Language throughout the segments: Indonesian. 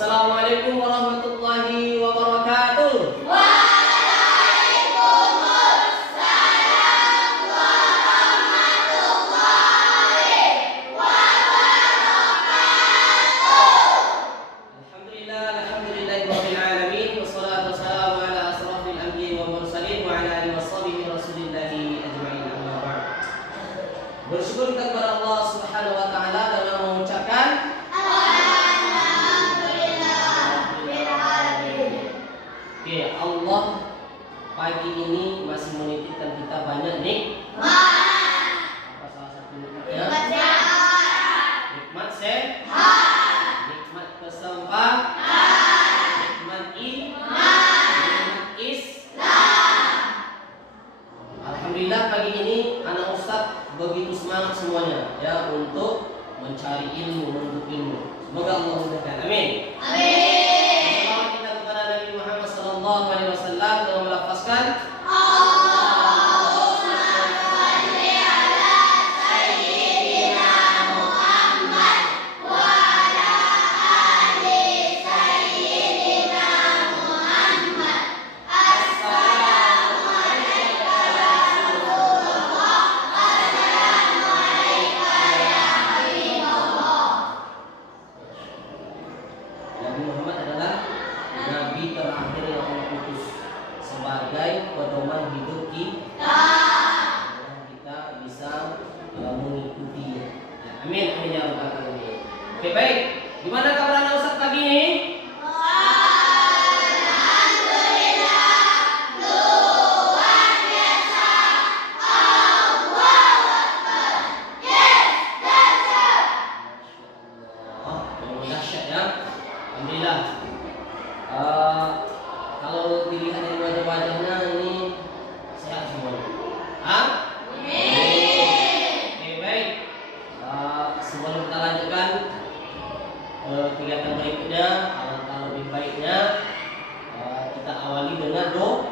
Assalamualaikum warahmatullahi wabarakatuh. Waalaikumsalam warahmatullahi wabarakatuh. Alhamdulillahirabbil alamin wassalatu wassalamu ala asrofil anbiya'i wal mursalin wa ala alihi washabihi rasulillahi ajma'in, amma ba'd. Bersyukur kita kepada Allah Subhanahu wa taala dengan mengucapkan Allah pagi ini masih menitipkan kita banyak apa salah satu nikmatnya? Nikmat sehat, nikmat kesempatan, nikmat iman, nikmat Islam. Alhamdulillah pagi ini anak Ustaz begitu semangat semuanya ya untuk mencari ilmu, menuntut ilmu. Semoga Allah mudahkan. Amin. Amin. Sallallahu alaihi wasallam dalam melafazkan Allahumma shalli ala sayyidina Muhammad wa ala ali sayyidina Muhammad. Assalamu alayka ya Rasulullah, assalamu alayka ya Habibullah. Nabi Muhammad adalah Nabi terakhir yang Allah utus sebagai pedoman hidup kita, kita bisa mengikutinya. Ya, amin. Amin ya rabbal alamin. Oke, baik. Gimana kabar anak Ustaz pagi ini? Alhamdulillah, luar biasa. Allahu Akbar. Yes, dahsyat. Yang dahsyat ya. Alhamdulillah. Kalau dilihat dari wajah-wajahnya ini sehat semua. Oke, baik. Sebelum kita lanjutkan kegiatan berikutnya, alangkah lebih baiknya kita awali dengan doa.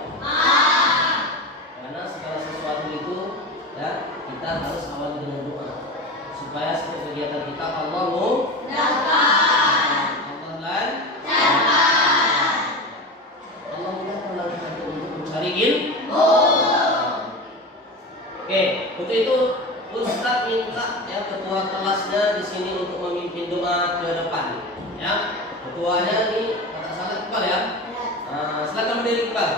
Karena segala sesuatu itu ya kita harus awali dengan doa supaya setiap kegiatan kita Allah mencari ilmu. Oke, untuk itu Ustaz minta ya ketua kelasnya di sini untuk memimpin doa ke depan. Ya, ketuanya ini kata salah Iqbal ya. Silakan berdiri Iqbal.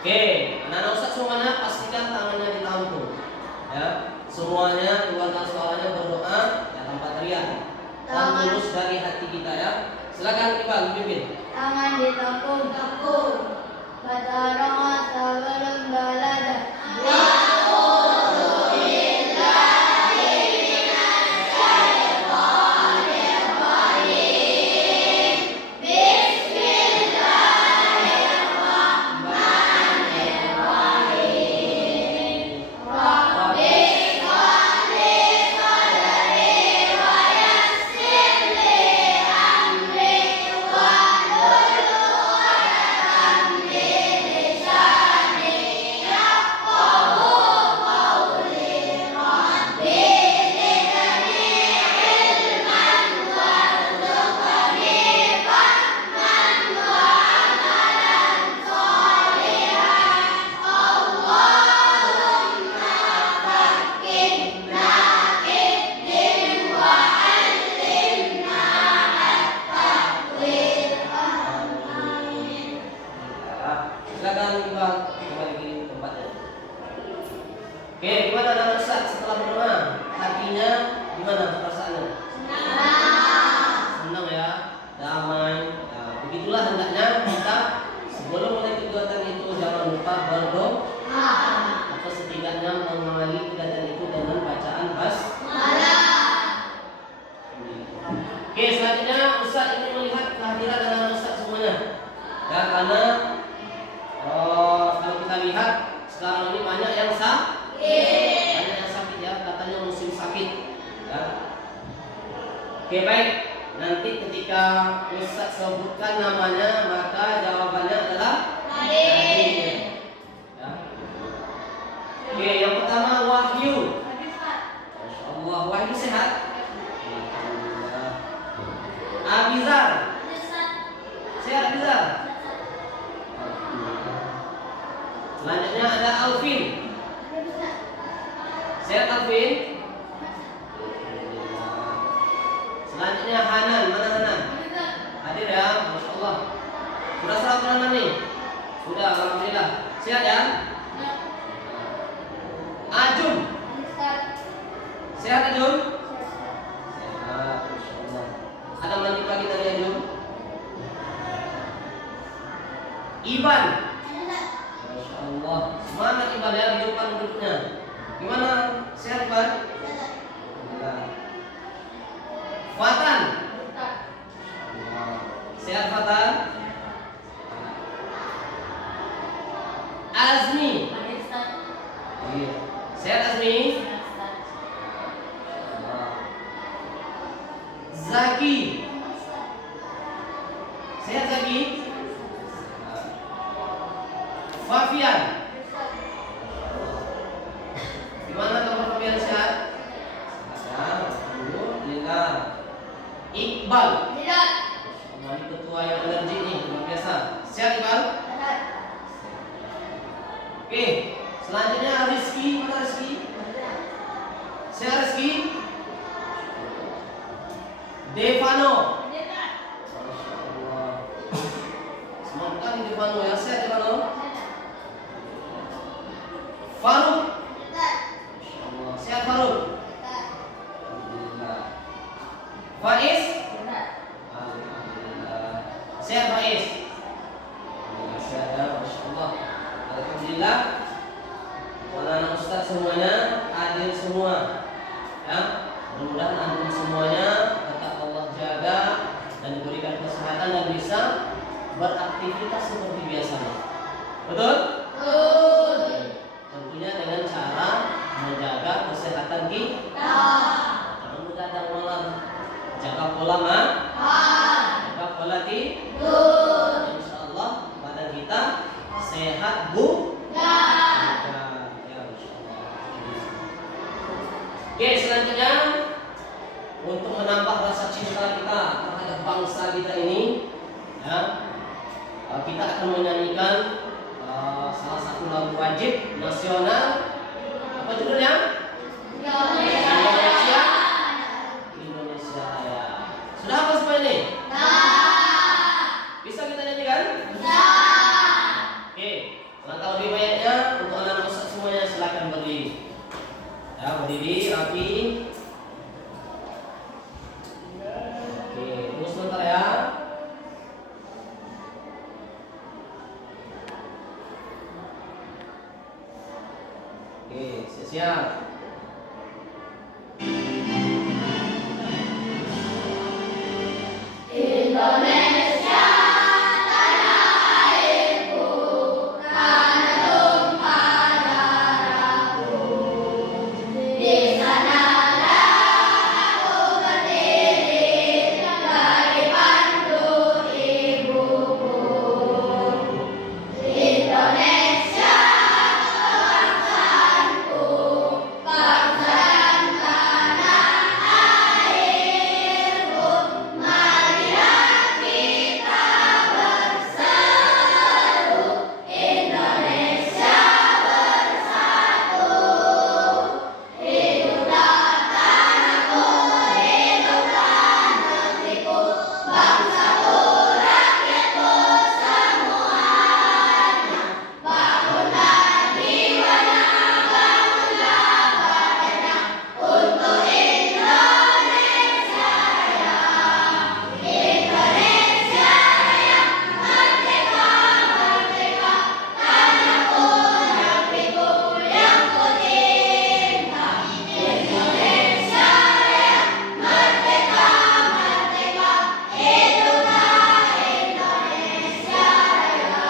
Oke, anak-anak Ustaz semuanya pastikan tangannya ditampung. Ya, semuanya keluarkan suaranya berdoa ya tanpa teriak. Dan tulus dari hati kita ya. Silakan Iqbal pimpin. Tangan ditampung. Batarong sebelum baladah. Silakan Iqbal kembali ke tempatnya. Oke, gimana anak Ustaz setelah berdoa? Hatinya gimana perasaannya? Senang ya, damai. Nah, begitulah hendaknya kita sebelum mulai kegiatan itu jangan lupa berdoa atau setidaknya mengawali kegiatan itu dengan bacaan basmalah. Oke, selanjutnya Ustaz ingin melihat kehadiran anak Ustaz semuanya. Ya, karena kalau kita lihat sekarang ini banyak yang sakit ya, katanya musim sakit ya. Oke, baik, nanti ketika Ustaz sebutkan namanya maka jawabannya adalah hadir ya. Oke, yang pertama Wahyu. Masya Allah, Wahyu sehat? Alhamdulillah. Selanjutnya ada Alvin. Sehat Alvin? Selanjutnya Hanan. Mana Hanan? Hadir ya, Masya Allah. Sudah salat Hanan nih? Sudah, alhamdulillah. Sehat ya? Ajun. Sehat Ajun? Sehat, Masya Allah. Ada lanjut lagi tadi Ajun? Iban. Masya Allah. Semangat Iban ya di depan duduknya. Gimana? Sehat Iban? Alhamdulillah. Fatan. Sehat Fatan? Azmi. Iya. Sehat Azmi? Zaki. Sehat Zaki? Fafian. Gimana kabar Fafian, sehat? Sehat. Alhamdulillah. Iqbal. Ini ketua yang energik nih, luar biasa. Sehat Iqbal? Oke, selanjutnya Rizky. Mana Rizky? Sehat Rizky? Devano. Masya Allah. Semangat kali Devano ya. Sehat Devano? Faruk. Masya Allah. Sehat Faruk? Alhamdulillah. Faiz. Alhamdulillah. Sehat Faiz? Sehat ya, Masya Allah. Alhamdulillah. Anak-anak Ustaz semuanya hadir semua ya. Mudah-mudahan antum semuanya tetap Allah jaga dan diberikan kesehatan dan bisa beraktivitas seperti biasanya. Betul? Betul. Tentunya dengan cara menjaga kesehatan kita. Jangan begadang malam. Jaga pola makan. Jaga pola tidur. Insya Allah badan kita sehat bu. Oke, selanjutnya untuk menambah rasa cinta kita terhadap bangsa kita ini, ya, kita akan menyanyikan salah satu lagu wajib nasional. Apa judulnya? Indonesia. Indonesia Raya. Sudah apa semua ini? Bisa kita nyanyikan? Oke, langkah lebih banyaknya untuk anak-anak Ustaz semuanya silakan berdiri. Ya, berdiri, rapi. Oke, tunggu sebentar ya. Oke, siap-siap. Indonesia tanah airku, tanah tumpah darahku. Di sanalah aku berdiri dari pandu ibuku. Indonesia kebangsaanku, bangsa dan tanah airku. Marilah kita berseru, Indonesia bersatu. Hiduplah tanahku, hiduplah negeriku, bangsaku, rakyatku semuanya. Bangunlah jiwanya, bangunlah badannya untuk Indonesia Raya. Indonesia Raya, merdeka, merdeka, tanahku, negeriku yang ku cinta. Indonesia Raya, merdeka, merdeka, hiduplah Indonesia Raya.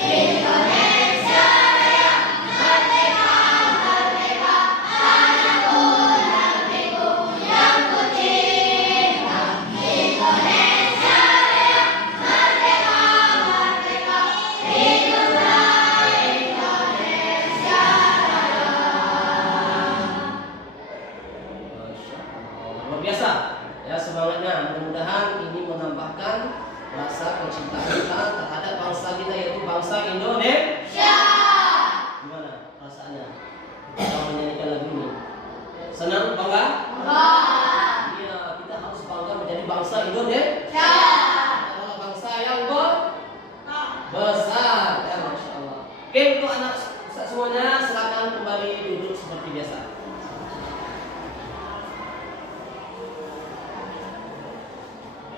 Indonesia Raya, merdeka, merdeka, tanahku, negeriku yang ku cinta. Indonesia Raya, merdeka, merdeka, hiduplah Indonesia Masya Allah. Luar biasa ya semangatnya. Mudah-mudahan ini menambahkan rasa kecintaan kita terhadap bangsa kita yaitu bangsa Indonesia. Raya. Oke, untuk anak Ustaz semuanya silakan kembali duduk seperti biasa.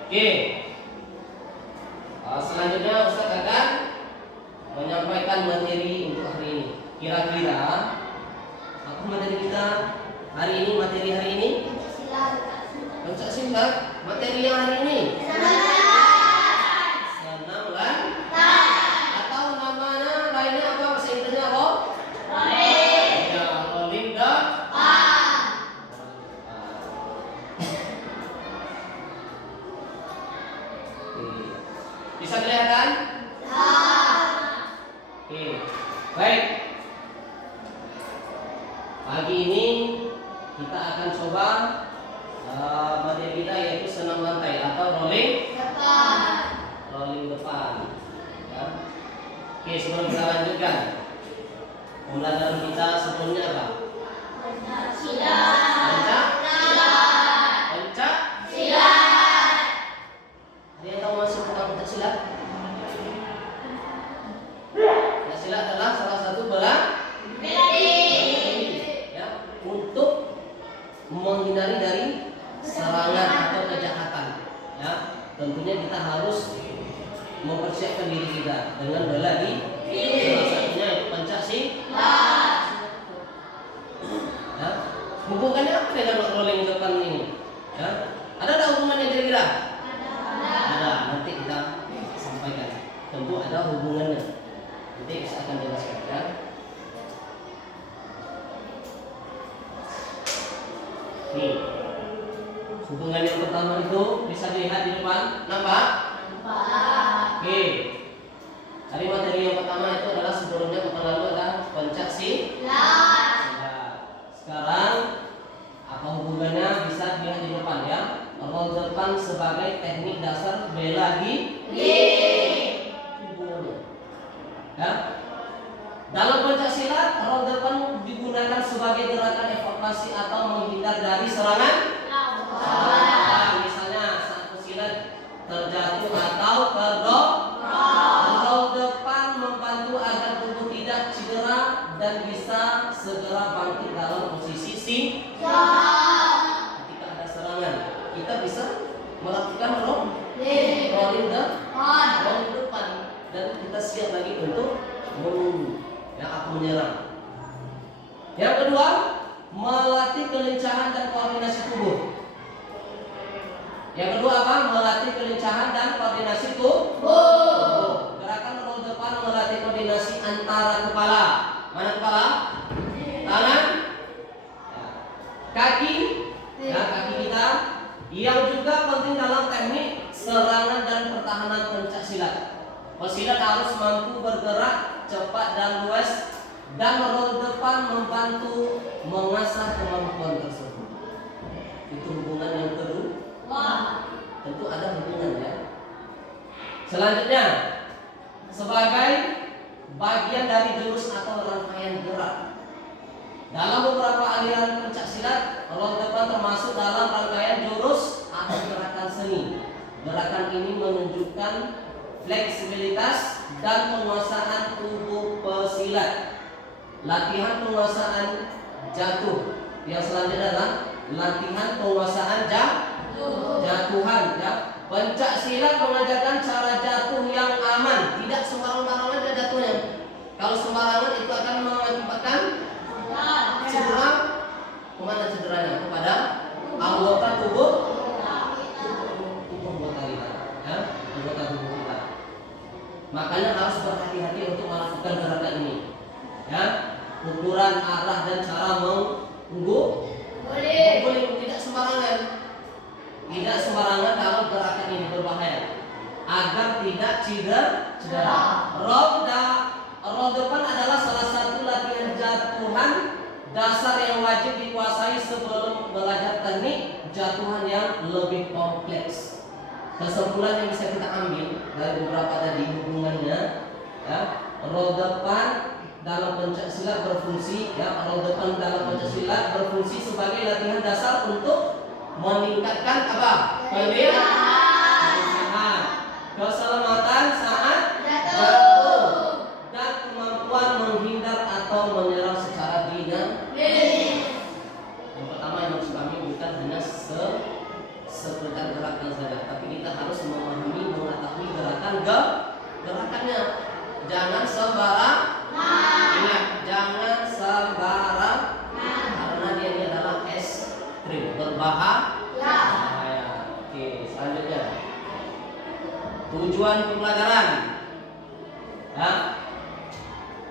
Oke. Selanjutnya Ustaz akan menyampaikan materi untuk hari ini. Kira-kira apa materi kita hari ini? Materi hari ini? Pancasila. Materi yang hari ini? Senam lan. Atau namanya lainnya apa? Bahasa Inggrisnya apa? Ya, rolling the. Bisa kelihatan? Oke, baik. Pagi ini kita akan coba materi kita yaitu senam lantai atau rolling depan. Ya. Oke, sebelum kita lanjutkan, pembelajaran kita sebelumnya apa? Pencak silat. Ada yang tahu masuk tentang pencak silat? Pencak silat adalah salah satu bela diri, ya, untuk menghindari dari serangan atau kejahatan. Ya, tentunya kita harus mempersiapkan diri kita dengan bela diri. Salah satunya itu pencak silat. Ya, hubungannya apa dengan rolling depan ini? Ya, ada hubungannya kira-kira? Ada. Nanti kita sampaikan. Tentu ada hubungannya. Nanti saya akan jelaskan. Ya. Nih, hubungan yang pertama itu bisa dilihat di depan, nampak? Oke. Tadi materi yang pertama itu adalah sebelumnya pekan lalu ada pencak silat. Sekarang apa hubungannya bisa dilihat di depan ya? Roll depan sebagai teknik dasar bela diri. Hubungannya. Ya. Dalam pencak silat, roll depan digunakan sebagai gerakan evakuasi atau menghindar dari serangan. Misalnya saat pesilat terjatuh atau terdorong, roll depan membantu agar tubuh tidak cedera dan bisa segera bangkit dalam posisi ketika ada serangan. Kita bisa melakukan rolling depan dan kita siap lagi untuk menunggu yang akan menyerang. Yang kedua, melatih kelincahan dan koordinasi tubuh. Yang kedua apa? Melatih kelincahan dan koordinasi tubuh. Gerakan roll depan melatih koordinasi antara kepala. Mana kepala? Tangan, kaki, kaki kita. Yang juga penting dalam teknik serangan dan pertahanan pencak silat. Pesilat harus mampu bergerak cepat dan luas, dan roll depan membantu mengasah kemampuan tersebut. Itu hubungan yang kedua. Tentu ada hubungan ya. Selanjutnya, sebagai bagian dari jurus atau rangkaian gerak. Dalam beberapa aliran pencak silat, roll depan termasuk dalam rangkaian jurus atau gerakan seni. Gerakan ini menunjukkan fleksibilitas dan penguasaan tubuh pesilat. Latihan penguasaan jatuh. Yang selanjutnya adalah latihan penguasaan jatuhan. Ya. Pencak silat mengajarkan cara jatuh yang aman. Tidak sembarang-sembarangan dia jatuhnya. Kalau sembarangan itu akan mengakibatkan cedera. Kemana cederanya? Kepada anggota tubuh anggota kita. Ya. Anggota tubuh kita. Makanya harus berhati-hati untuk melakukan gerakan ini. Ya, ukuran, arah dan cara menunggu boleh tidak sembarangan. Tidak sembarangan dalam gerakan ini berbahaya agar tidak cedera. Roll depan adalah salah satu latihan jatuhan dasar yang wajib dikuasai sebelum belajar teknik jatuhan yang lebih kompleks. Kesimpulan yang bisa kita ambil dari beberapa tadi hubungannya, ya, roll depan dalam pencak silat berfungsi, ya, roll depan dalam pencak silat berfungsi sebagai latihan dasar untuk meningkatkan apa? Kelincahan, keselamatan saat jatuh, dan kemampuan tujuan pembelajaran. Ya.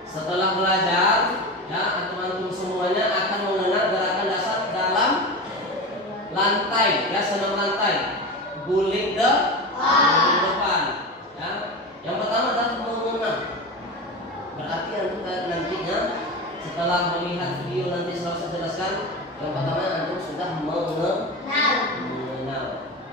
Setelah belajar, ya antum-antum semuanya akan mengenal gerakan dasar dalam lantai, ya senam lantai. Guling depan. Ya. Yang pertama adalah mengenal. Berarti antum nantinya setelah melihat video nanti selalu saya jelaskan. Yang pertama antum sudah mengenal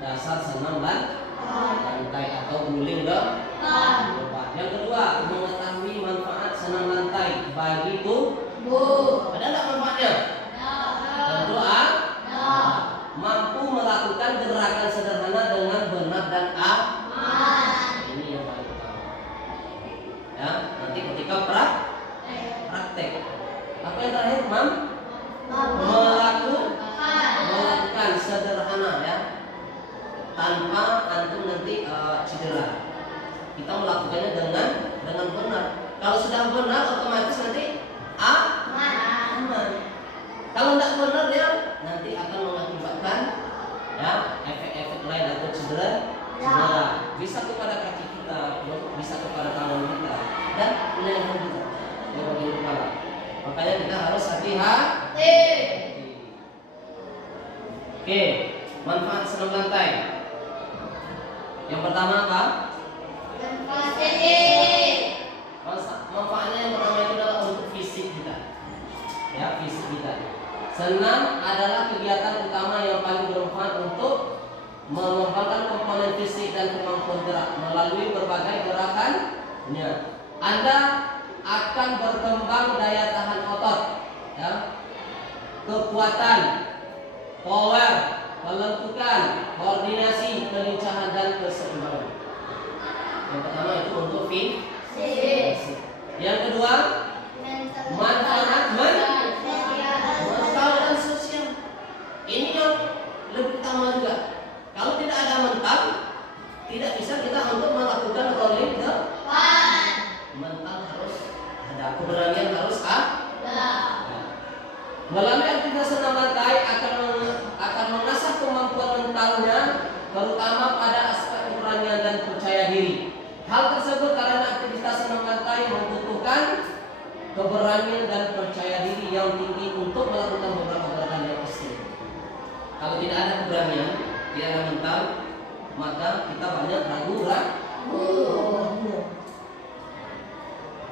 dasar senam lantai atau guling depan. Yang kedua, mengetahui manfaat senam lantai bagi tubuh. Ada enggak manfaatnya? Tentu mampu melakukan gerakan sederhana dengan benar dan aman. Ini yang paling utama. Ya, nanti ketika praktek. Apa yang terakhir, melakukan sederhana, ya, tanpa antum nanti cedera. Kita melakukannya dengan benar. Kalau sudah benar, otomatis nanti aman. Kalau tidak benar, dia nanti akan mengakibatkan, ya, efek-efek lain atau cedera. Bisa kepada kaki kita, bisa kepada tangan kita, dan leher kita, ya, bagian kepala. Makanya kita harus hati-hati. Oke, manfaat senam lantai. Yang pertama apa? Manfaatnya yang pertama itu adalah untuk fisik kita. Ya, fisik kita. Senam adalah kegiatan utama yang paling bermanfaat untuk mengembangkan komponen fisik dan kemampuan gerak melalui berbagai gerakannya. Anda akan berkembang daya tahan otot, ya, kekuatan, power, kelentukan, koordinasi, kelincahan dan keseimbangan. Yang pertama itu untuk fisik. Yang kedua, manfaat mental dan sosial. Ini yang lebih utama juga. Kalau tidak ada mental, tidak bisa kita untuk melakukan rolling depan. Mental harus ada, keberanian harus ada. Melalui aktivitas senam lantai akan mengasah kemampuan mentalnya, terutama pada aspek keberanian dan percaya diri. Hal tersebut karena aktivitas senam lantai membutuhkan keberanian dan percaya diri yang tinggi untuk melakukan beberapa gerakan yang ekstrim. Kalau tidak ada keberanian, tidak ada mental, maka kita banyak ragu.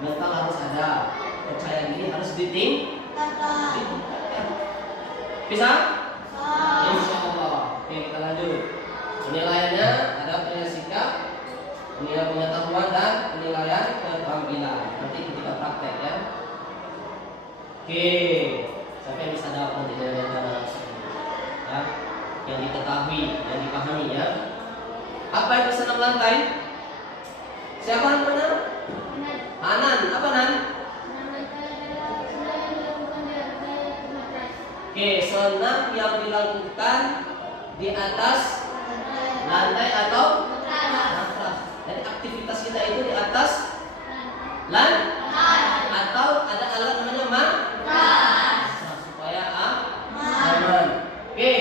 Mental harus ada, percaya diri harus ditingkatkan. Bisa? Insya Allah. Oke, kita lanjut. Penilaiannya ada penilaian sikap, penilaian pengetahuan, dan penilaian keterampilan. Nanti ketika praktek, ya. Oke, siapa yang bisa jawab nanti dari antara ya, yang diketahui, yang dipahami, ya. Apa itu senam lantai? Siapa namanya? Hanan. Apa Nan? Oke, senam yang dilakukan di atas lantai atau matras. Jadi aktivitas kita itu di atas lantai atau ada alat namanya matras supaya aman. Oke,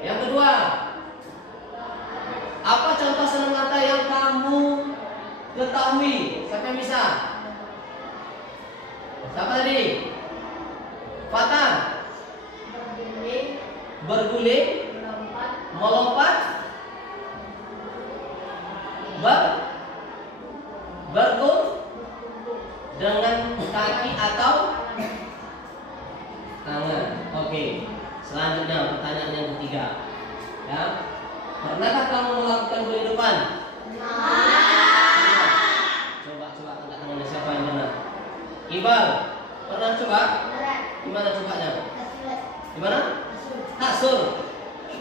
yang kedua, apa contoh senam lantai yang kamu ketahui? Siapa yang bisa? Siapa tadi? Fatan. Berguling, melompat, bergul dengan kaki atau tangan. Oke. Selanjutnya pertanyaan yang ketiga. Ya. Pernahkah kamu melakukan guling depan? Coba angkat tangannya, siapa yang pernah? Iqbal, pernah coba? Gimana cobanya? Gimana? Kasur.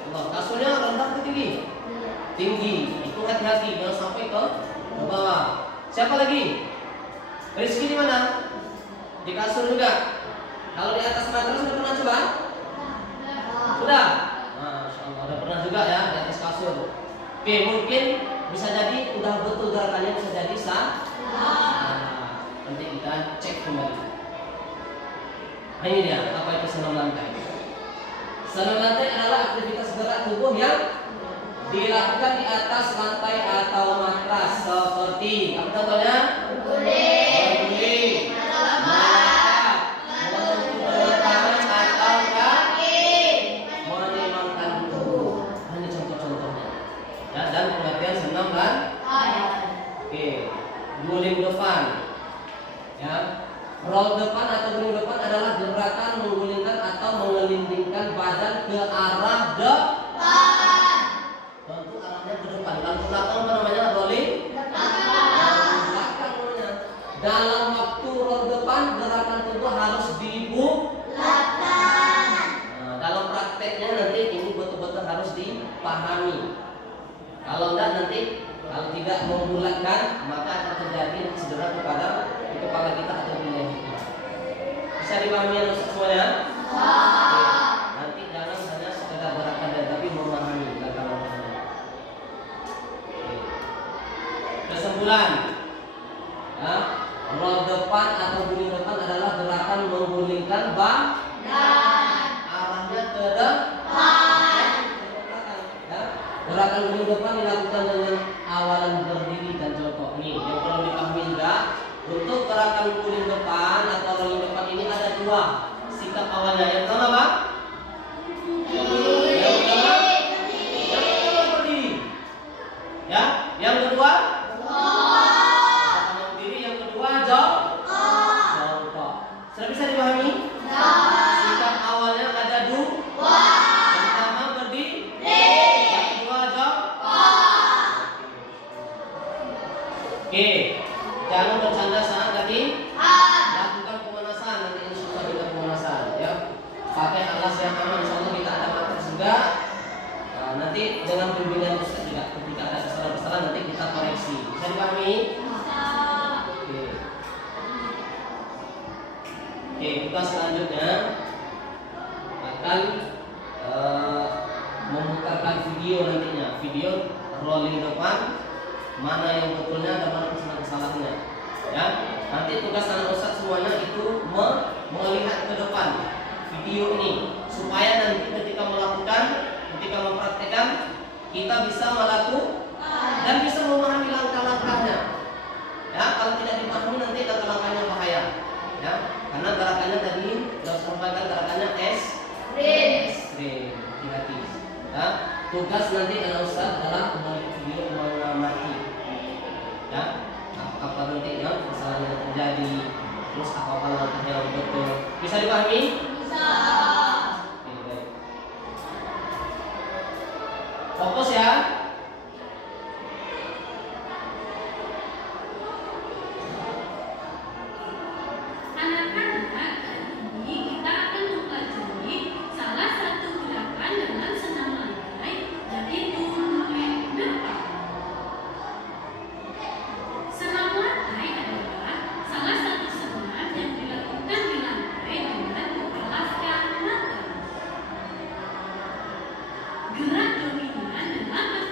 Kasurnya rendah ke tinggi? Tinggi. Itu hati-hati, jangan sampai ke bawah. Siapa lagi? Rizky di mana? Di kasur juga. Kalau di atas matras sudah pernah coba? Sudah. Masya Allah, udah pernah juga ya di atas kasur. Oke, mungkin bisa jadi udah betul gerakannya, bisa jadi sah. Nanti kita cek kembali. Nah, ini dia, apa itu senam lantai? Senam lantai adalah aktivitas gerak tubuh yang dilakukan di atas lantai atau matras seperti apa contohnya? Berguling, melompat, menentukan tangan atau kaki, menyimpangkan tubuh. Ini contoh-contohnya. Ya, dan pengertian senam kan? Oke, guling depan. Ya, roll depan atau guling depan adalah gerakan menggulingkan atau mengelindingkan badan ke arah depan. Tentu arahnya ke depan. Kalau ke belakang apa namanya? Rolling belakang namanya. Dalam waktu roll depan gerakan tubuh harus dibulakkan. Nah, dalam prakteknya nanti ini betul-betul harus dipahami. Kalau enggak nanti kalau tidak membulatkan maka akan terjadi cedera kepada kepala kita atau dunia kita. Bisa dipahami ya semuanya? Nanti jangan hanya sekedar gerakan dan tapi memahami gerakan-gerakannya. Kesimpulan, ya, roll depan atau guling depan adalah gerakan menggulingkan badan arahnya ke depan. Ya. Gerakan guling depan dilakukan dengan awalan berdiri dan jongkok. Nih, yang perlu dipahami juga, untuk gerakan guling depan atau rolling depan ini ada dua sikap awalnya. Yang pertama apa? Yang pertama berdiri. Ya, yang kedua yang berdiri, yang kedua jongkok. Sudah bisa dipahami? Sikap awalnya ada dua. Yang pertama berdiri, yang kedua jongkok. Oke, jangan bercanda saat tadi. Lakukan pemanasan, nanti insya kita pemanasan, ya. Pakai alas yang aman, insya Allah kita ada matras juga. Nah, nanti dengan bimbingan Ustaz juga, ketika ada kesalahan-kesalahan nanti kita koreksi. Bisa dipahami? Oke. Oke, kita selanjutnya akan memutarkan video nantinya, video rolling depan, mana yang betulnya dan mana kesalahan-kesalahannya. Ya, nanti tugas anak Ustaz semuanya itu melihat ke depan video ini supaya nanti ketika melakukan, ketika mempraktekkan kita bisa melakukan dan bisa memahami langkah-langkahnya. Ya, kalau tidak dipahami nanti langkah-langkahnya bahaya. Ya, karena gerakannya tadi sudah sampaikan gerakannya ekstrim, hati-hati. Ya, tugas nanti anak Ustaz adalah kembali ke video mengamati. Ya, apa nanti yang kesalahan yang terjadi, terus apa langkah yang betul. Bisa dipahami? Bisa. Oke, baik. Fokus ya. Anak-anak, kali ini kita akan mempelajari salah satu gerakan dengan senam lantai, yaitu guling depan. Senam lantai adalah salah satu senam yang dilakukan di lantai dengan mengalaskan matras. Gerak dominan dalam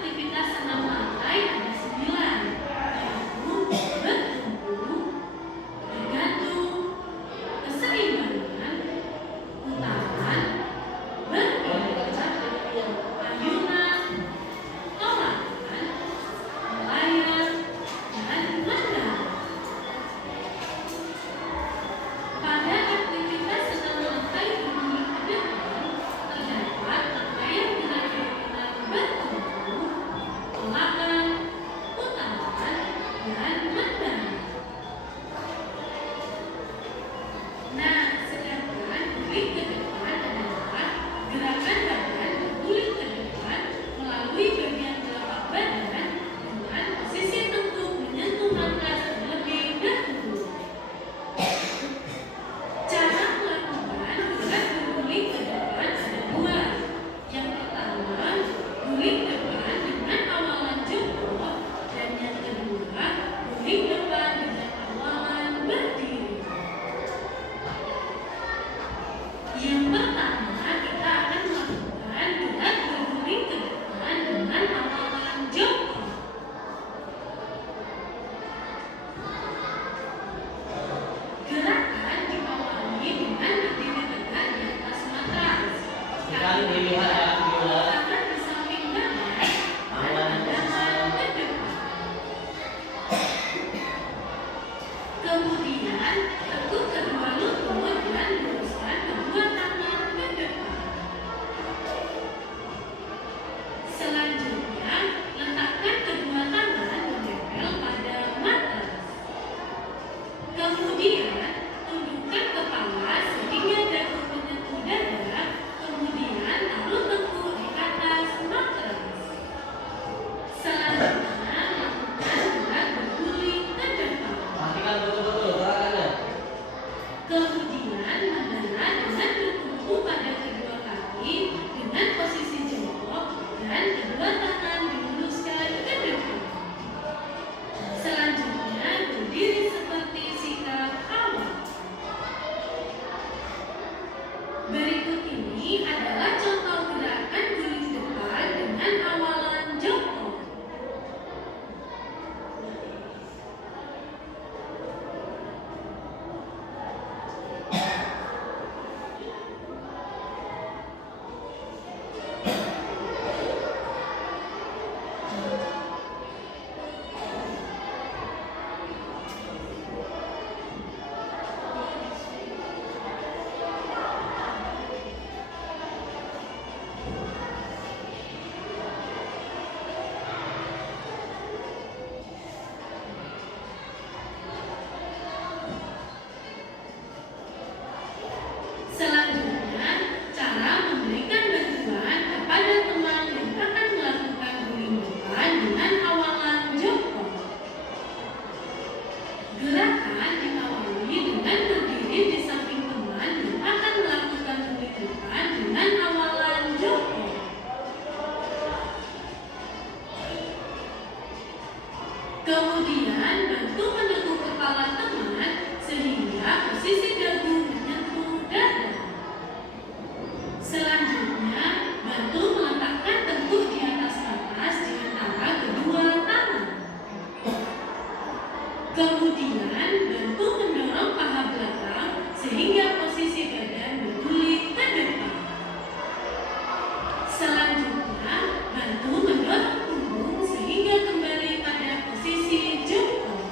sehingga posisi badan berguling ke depan. Selanjutnya, bantu mendorong punggung sehingga kembali pada posisi jongkok.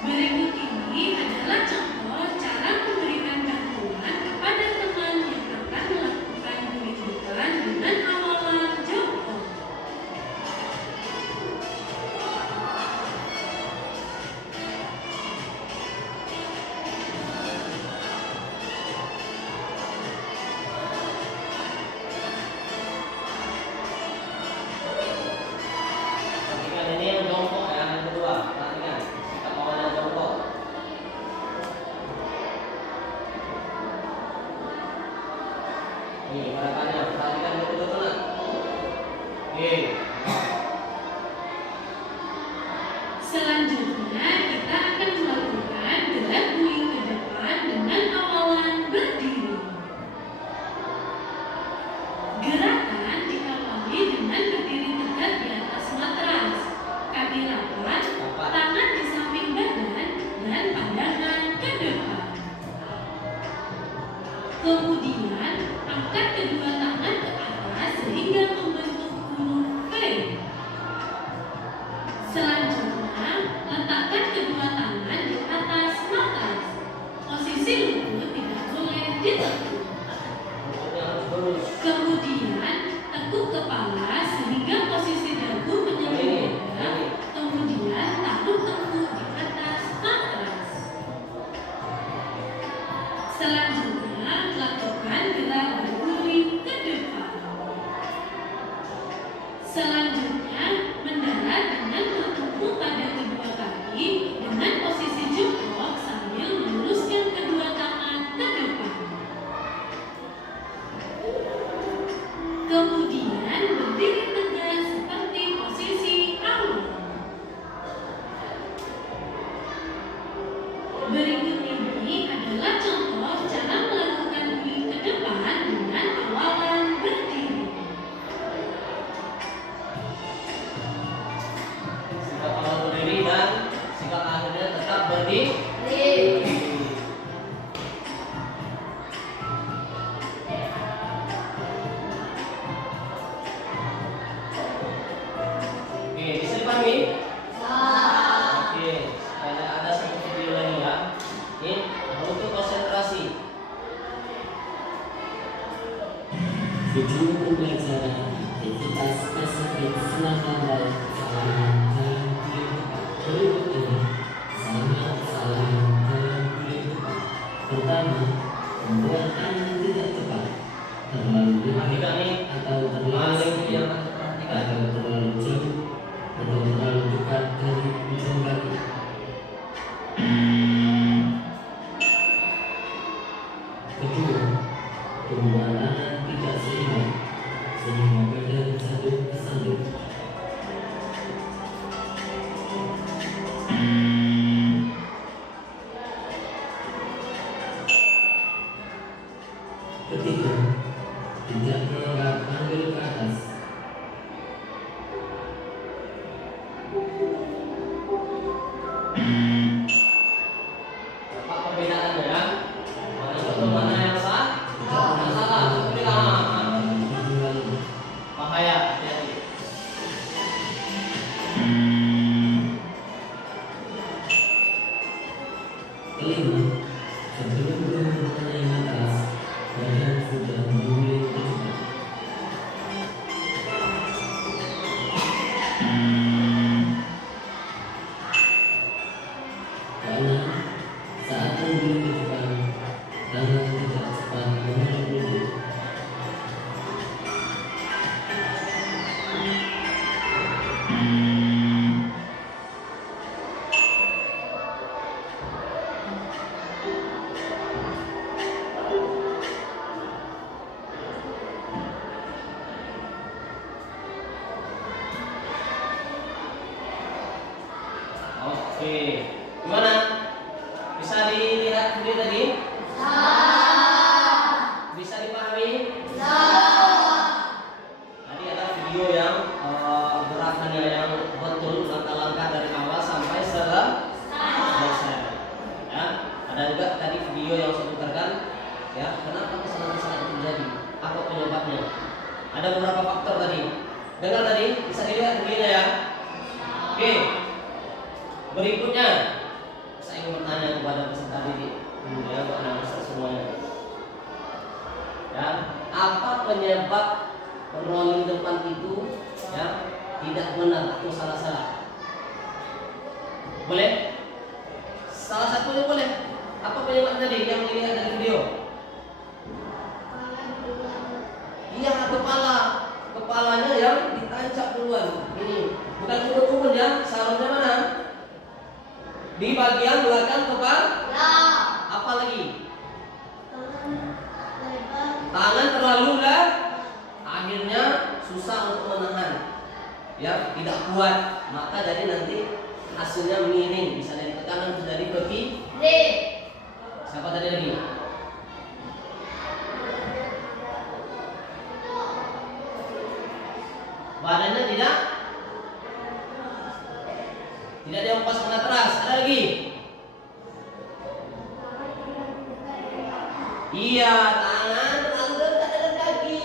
Berikut ini adalah contoh cara memberikan bantuan kepada teman yang akan melakukan guling depan dengan awalan jongkok. Perhatikan ini yang jongkok ya, yang kedua. Perhatikan, sikap awal yang jongkok. Nih, gerakannya, perhatikan betul-betul nak. Oke. Selanjutnya, kita akan melakukan gerak guling ke depan dengan awalan berdiri. Gerakan diawali dengan berdiri tegak di atas matras, kaki rapat, tangan di samping badan, dan pandangan ke depan. Kemudian, angkat kedua tangan ke atas sehingga membentuk huruf V. Selanjutnya, letakkan kedua tangan di atas matras. Posisi lutut tidak boleh ditekuk. Lututnya harus lurus. Kemudian, tekuk kepala sehingga posisi dagu menyentuh dada. Kemudian, taruh tekuk di atas matras. Selanjutnya, lakukan gerak berguling ke depan. Selanjutnya, mendarat dengan bertumpu pada kedua kaki dengan posisi jongkok sambil meluruskan kedua tangan ke depan. Kemudian, berdiri tegak seperti posisi awal. Berikut ini adalah contoh cara melakukan guling ke depan dengan awalan berdiri. Sikap awal berdiri dan sikap akhirnya tetap berdiri. Oke, bisa dipahami? Oke, ada satu video lagi ya. Ini untuk konsentrasi. Video pembelajaran aktivitas spesifik selama baik kesalahan dalam guling depan. Berikut ini sama kesalahan dalam guling depan. Pertama, membuat tangan tidak tepat, terlalu Perhatikan dekat nih, atau terlalu paling sedikit, yang harus diperhatikan. atau terlalu jauh, atau terlalu dekat dari ujung kaki. Kedua, kedua tangan tidak seimbang sehingga badan sandung ke sandung. Ketiga, tidak mengangkat panggul ke atas. Apa perbedaannya ya? Mana betul, mana yang salah? Yang salah, seperti bahaya, hati-hati. Kelima, sebelum belum mengenai matras, badan sudah mengguling ke depan. Keenam, saat mengguling ke depan, tangan tidak cepat menolak lutut. Oke, gimana? Bisa dilihat video tadi? Bisa dipahami? Tadi ada video yang gerakannya yang betul, langkah-langkah dari video yang saya putarkan, ya, kenapa kesalahan-kesalahan itu terjadi? Apa penyebabnya? Ada beberapa faktor tadi. Dengar tadi, bisa dilihat begini ya. Oke. Berikutnya, saya ingin bertanya kepada peserta didik, ya, anak peserta semuanya. Ya, apa penyebab rolling depan itu, ya, tidak benar atau salah-salah? Boleh? Salah satunya boleh. Apa penyebab tadi yang dilihat dari video? Iya, kepalanya yang ditancap duluan. Ini bukan kubur-kubur ya, sarungnya mana? Di bagian belakang kepala. Apa lagi? Tangan terlalu lah, akhirnya susah untuk menahan, ya, tidak kuat, maka jadi nanti hasilnya miring, bisa dari tekanan, bisa dari kaki. Siapa tadi lagi? Badannya tidak dihempas ke atas. Ada lagi? Iya, tangan terlalu dekat dengan kaki.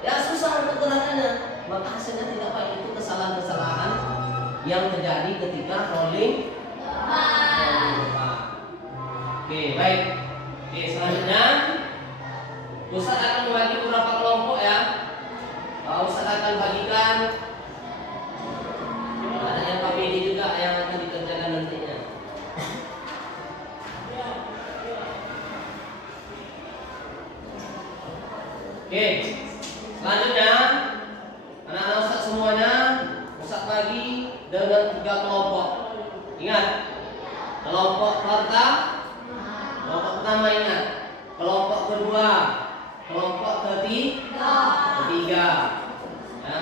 Ya, susah untuk gerakannya. Maka hasilnya tidak baik. Itu kesalahan-kesalahan yang terjadi ketika rolling depan. Oke, baik. Oke, selanjutnya Ustaz akan membagi beberapa kelompok ya. Ustaz akan bagikan, ada yang KPD juga yang akan dikerjakan nantinya. Oke, selanjutnya anak-anak Ustaz semuanya, Ustaz bagi dengan 3 kelompok. Ingat, kelompok pertama ingat, kelompok kedua, kelompok ketiga. Ya.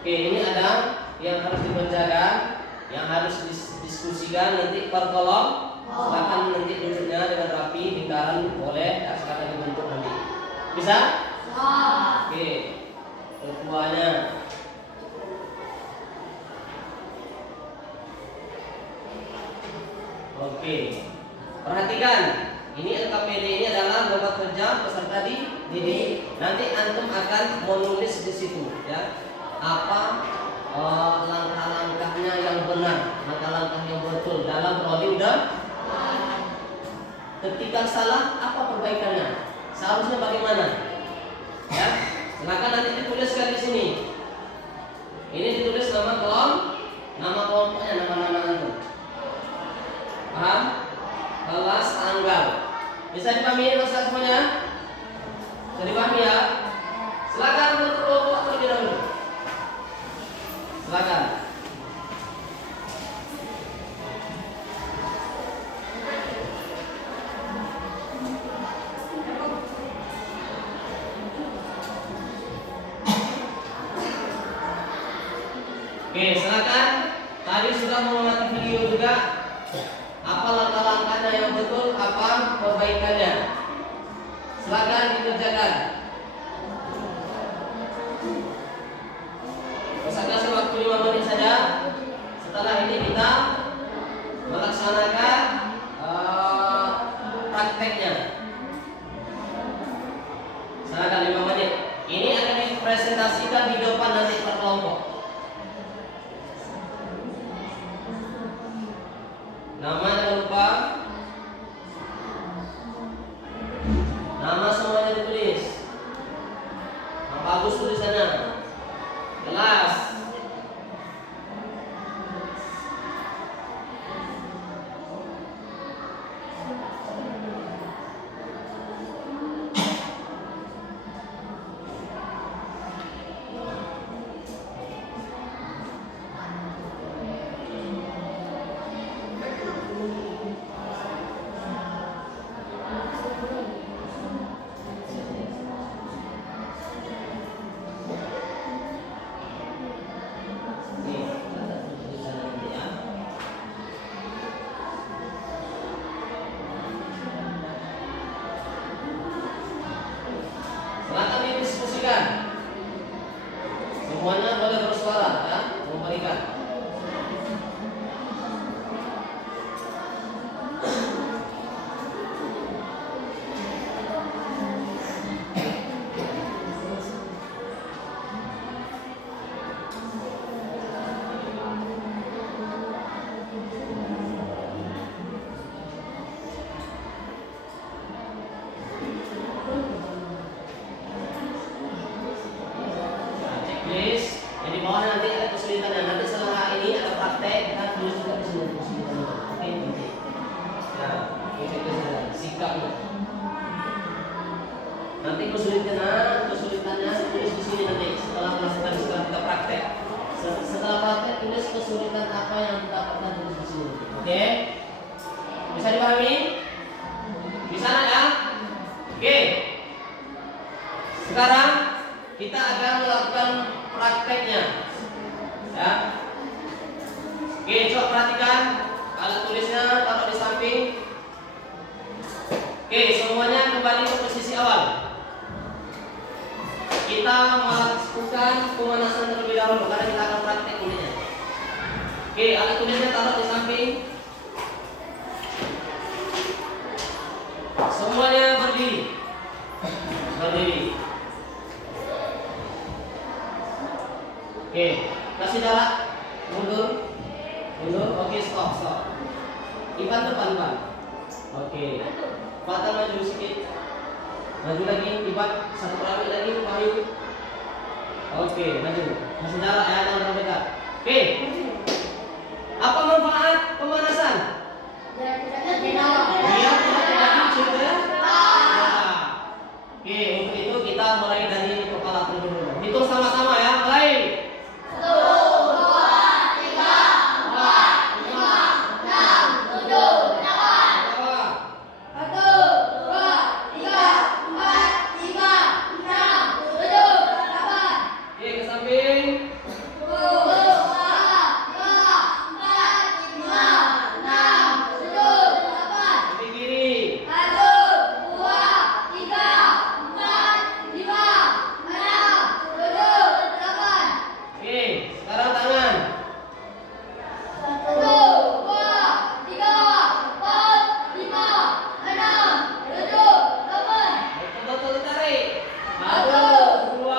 Oke, ini ada yang harus dikerjakan, yang harus diskusikan nanti per kolom. Silakan nanti duduknya dengan rapi, lingkaran boleh, ya, silakan dibentuk nanti. Bisa? Oke, ketuanya. Oke, perhatikan. Ini LKPD ini adalah lomba kerja peserta didik. Nanti antum akan menulis di situ, ya. Apa langkah-langkahnya yang benar, langkah-langkah yang betul dalam rolling depan. Ketika salah, apa perbaikannya? Seharusnya bagaimana? Ya, silakan nanti dituliskan di sini. Ini ditulis nama kelompoknya, nama antum. Paham? Kelas, tanggal. Bisa dipahami Ustaz semuanya? Bisa dipahami ya? Silakan untuk kelompok terlebih dahulu. Silakan. Oke, silakan. Tadi sudah mengamati video juga. Apa langkah-langkahnya yang betul, apa perbaikannya? Silakan dikerjakan. Saya kasih waktu 5 menit saja. Setelah ini kita melaksanakan prakteknya. Silakan 5 menit. Ini akan dipresentasikan di depan nanti per kelompok. Nama jangan lupa. Nama semuanya ditulis. Nah, bagus tulisannya. Kelas. Silakan didiskusikan. Semuanya boleh bersuara, ya, memberikan. kesulitannya. Nanti setelah ini ada praktek, kita tulis juga di sini kesulitannya. Oke, nanti. Nah, itu sudah sikapnya. Nanti kesulitannya tulis di sini nanti setelah melakukan setelah kita praktek. Setelah praktek tulis kesulitan apa yang kita pernah tulis di sini. Oke? Bisa dipahami? Bisa ya? Oke. Sekarang kita akan melakukan prakteknya. Ya. Oke, coba perhatikan alat tulisnya taruh di samping. Oke, semuanya kembali ke posisi awal. Kita melakukan pemanasan terlebih dahulu karena kita akan praktek ini. Oke, alat tulisnya taruh di samping. Semuanya berdiri. Berdiri. Oke, kasih jarak. Mundur. Oke, stop. Ivan depan, Pak. Oke. Patah maju sedikit. Maju lagi, Ivan. Satu kali lagi, Wahyu. Oke, maju. Kasih jarak ya, jangan terlalu dekat. Oke. Apa manfaat pemanasan? Biar tidak terjadi cedera. Oke, untuk itu kita mulai dari kepala terlebih dahulu. Hitung sama-sama ya, mulai. 1, 2, 3, 4, 5, 6, 7, 8. 1, 2, 3, 4, 5, 6, 7, 8. Oke, ke samping. 1, 2, 3, 4, 5, 6, 7, 8. Samping kiri. 1, 2, 3, 4, 5, 6, 7, 8. Oke, sekarang tangan. 1, 2, 3, 4, 5, 6, 7, 8. Betul-betul tarik. 1, 2,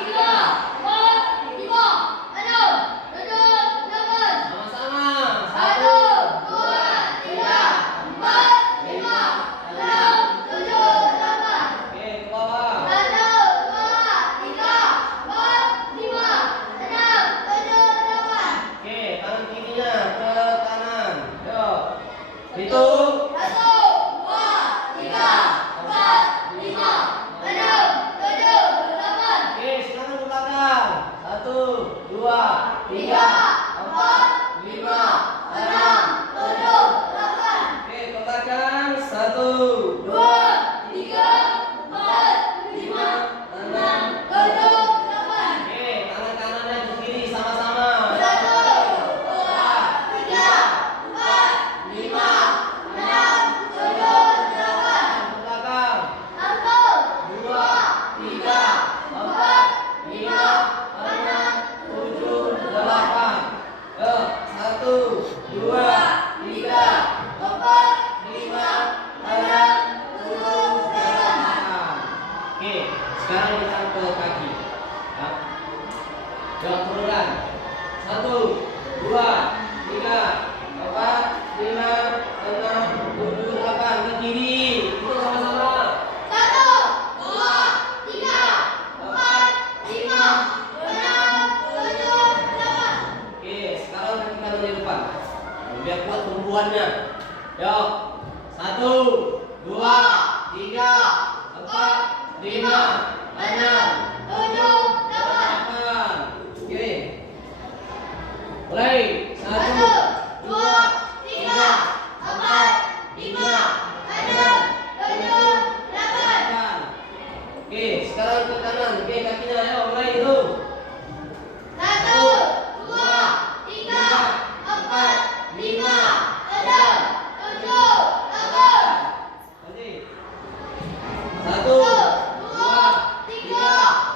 3, 4, 5, 6, 7, 8. Sama-sama. 1, 2, 3, 4, 5, 6, 7, 8. Oke, ke bawah. 1, 2, 3, 4, 5, 6, 7, 8. Oke, tangan kirinya ke kanan. Yuk. Hitung. 1, 2, 3, 4, 5, 6, 7, 8. Oke, sekarang ke belakang. 1, 2, 3, 4, 5, 6. 7, 8. Oke, ke belakang. 1, 2, 3, 4, 5, 6, 7, 8. Oke, tangan kanannya ke kiri sama-sama. 1, 2, 3, 4, 5, 6, 7, 8. Ke belakang. 1, 2, 3, 4, 5, 6, 7, 8. Yuk, 1, 2, 3, 4, 5, 6, 7, 8. Oke, sekarang kita ke kaki. Ya. Yuk, turunkan. 1, 2, 3, 4, 5, 6, 7, 8. Ke kiri. Itu sama-sama. 1, 2, 3, 4, 5, 6, 7, 8. Oke, sekarang kaki kanan di depan. Biar kuat tumpuannya. Yuk. 1, 2, 3, 4, 5, 6, 7, 8. 8. Oke. Mulai. 1, 1, 2, 3, 4, 5, 6, 7, 8. 8. Oke, sekarang ke kanan. Oke, kakinya ayo mulai itu. 1, 2, 3, 4, 5, 6, 7, 8. Lanjut. 1, 1, 2, 3,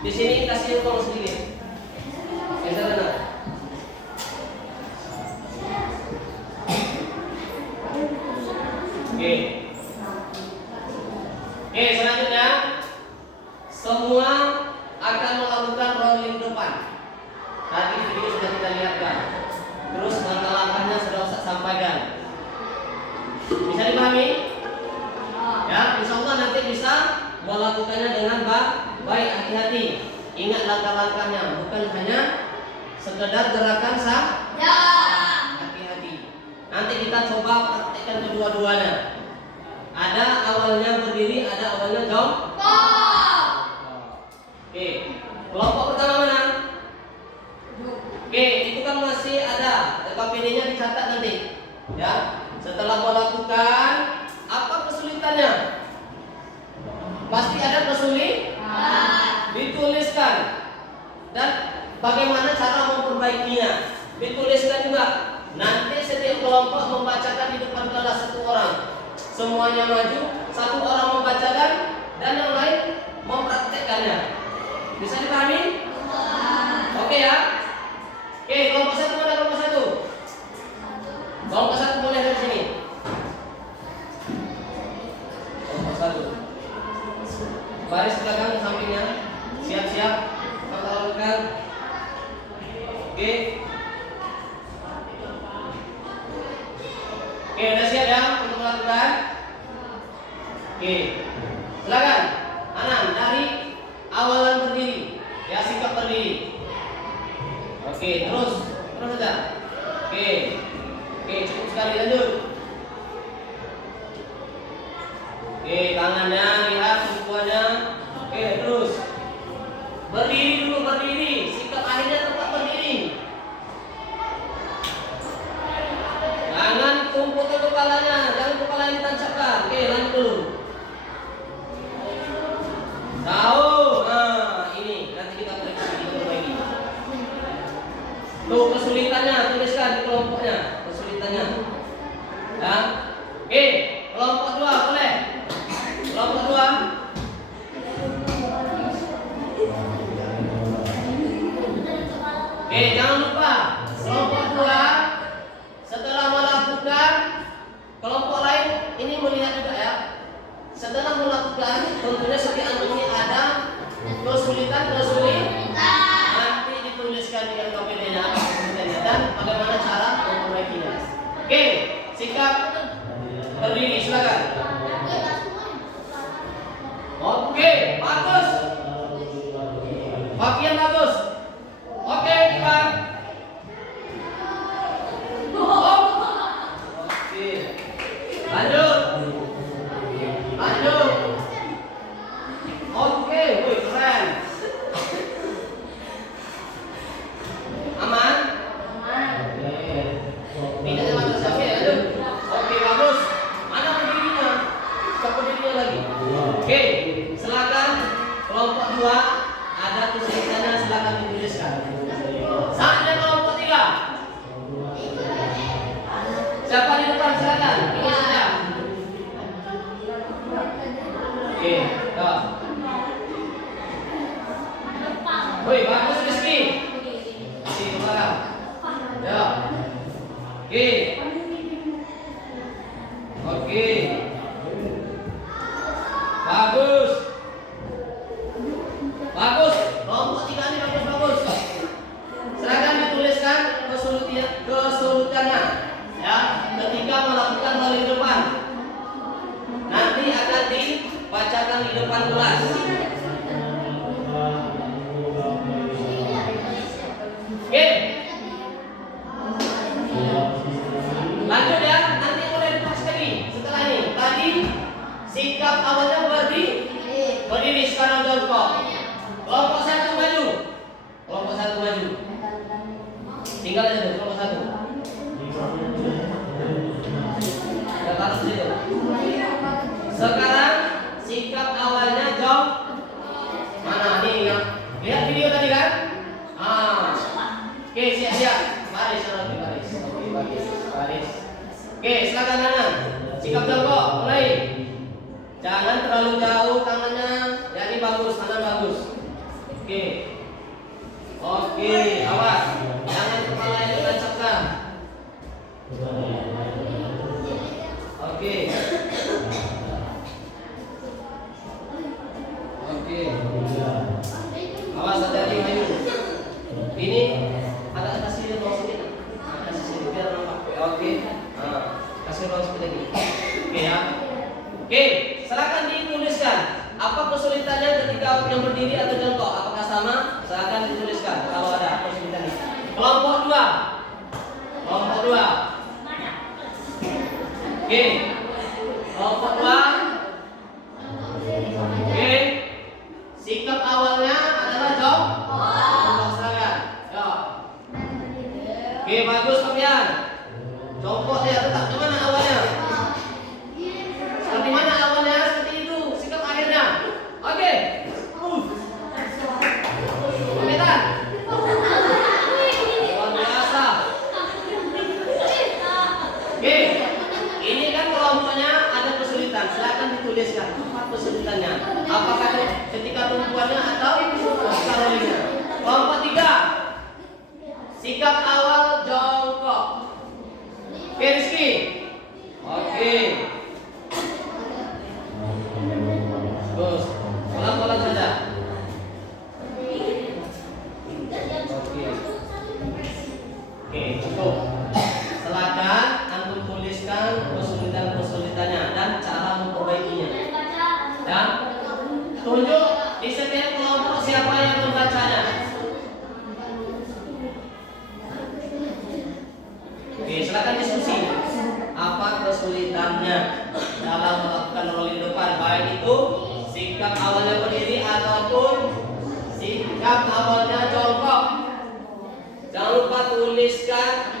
Di sini kasih uang sedikit. Geser kanan. Oke. Oke, selanjutnya semua akan melakukan rolling depan. Tadi video sudah kita lihatkan. Terus langkah-langkahnya sudah saya sampaikan. Bisa dipahami? Ya, insya Allah nanti bisa melakukannya dengan baik, hati-hati. Ingat langkah-langkahnya, bukan hanya sekedar gerakan sah. Ya. Hati-hati. Nanti kita coba praktekkan kedua-duanya. Ada awalnya berdiri, ada awalnya jongkok. Oke, kelompok pertama mana? Oke, itu kan masih ada KPD-nya dicatat nanti. Ya, setelah melakukan apa kesulitannya? Pasti ada kesulitan. Dituliskan. Dan bagaimana cara memperbaikinya? Dituliskan juga. Nanti setiap kelompok membacakan di depan kelas satu orang. Semuanya maju, satu orang membacakan dan yang lain mempraktekkannya. Bisa dipahami? Oke ya. Oke, kelompok satu mana kelompok satu? Kelompok satu boleh dari sini. Kelompok satu. Baris belakang ke sampingnya. Siap-siap. Kita lakukan. Oke. Oke, udah siap ya untuk melakukan? Oke. Silakan. Anan dari awalan berdiri. Ya, sikap berdiri. Oke, terus aja. Oke, cukup sekali, lanjut. Oke, tangannya lihat semuanya. Oke, terus berdiri dulu, berdiri. Sikap akhirnya tetap berdiri. Jangan tumpuk ke kepalanya, jangan kepalanya ditancapkan. Oke, lanjut dulu. Tahu? Nah, ini nanti kita perbaiki. Tuh kesulitannya, tuliskan di kelompoknya kesulitannya. Ya. Oke, kelompok 2 boleh. Kelompok 2. Oke, jangan lupa kelompok 2 setelah melakukan, kelompok lain ini melihat juga ya. Setelah melakukan, tentunya setiap ini ada kesulitan. Nanti dituliskan di KPD-nya dan bagaimana cara memperbaikinya. Oke, sikap berdiri silakan. Oke, bagus. Bagian bagus. Oke, Ivan. Oke. Lanjut. Oke, wih, keren. Aman? Tidak ada masalah. Oke, lanjut. Oke, bagus. Mana berdirinya? Siapa berdirinya lagi? Oke, silakan kelompok 2 ada kesulitannya, silakan dituliskan. Saatnya kelompok 3. Siapa di depan silakan. Tulis saja. Oke, ya. Woi, bagus Rizky. Rizky ke belakang. Ya. Oke. Oke. Bagus. Bagus. Kelompok 3 ini bagus. Silakan dituliskan kesulitannya. Ya, ketika melakukan hal di depan. Nanti akan dibacakan di depan kelas. Oke. Lanjut ya, nanti mulai ditulis lagi. Setelah ini, tadi sikap awalnya berdiri sekarang jongkok. Kelompok 1 maju. Kelompok 1 maju. Tinggal aja tuh, kelompok 1. Ada taruh situ. Sekarang sikap awalnya mana nih ya? Lihat video tadi kan? Oke, siap-siap. Baris. Oke, baris. Oke, silakan kanan. Sikap jongkok, mulai. Jangan terlalu jauh tangannya. Ya, ini bagus, kanan bagus. Oke. Oke, awas. Jangan kepala yang ditancapkan. Oke. Oke. Awas hati-hati Ayu. Ini agak kasih ruang sedikit. Kasih sedikit biar nampak. Oke. Kasih ruang sedikit lagi. Oke ya. Oke, silakan dituliskan. Apa kesulitannya ketika yang berdiri atau jongkok? Apakah sama? Silakan dituliskan kalau ada kesulitannya. Kelompok 2. Kelompok 2. Oke. Kelompok 2. Oke. Sikap awalnya adalah jongkok. Silakan. Yo. Oke, bagus kalian. Jongkok dia tetap di mana awalnya? Seperti mana awalnya? Seperti itu. Sikap akhirnya. Oke. Pamitan. Luar biasa. Oke. Ini kan kelompoknya ada kesulitan. Silakan dituliskan apa kesulitannya. Apakah ketika tumpuannya atau rolingnya. Kelompok 3. Sikap awal jongkok. Oke, Rizky. Oke. Terus, pelan-pelan saja. Oke. Oke, cukup. Silakan antum tuliskan kesulitan-kesulitannya dan cara memperbaikinya. Dan tunjuk di setiap kelompok siapa yang membacanya. Oke, silakan diskusi. Apa kesulitannya dalam melakukan rolling depan, baik itu sikap awalnya berdiri ataupun sikap awalnya jongkok. Jangan lupa tuliskan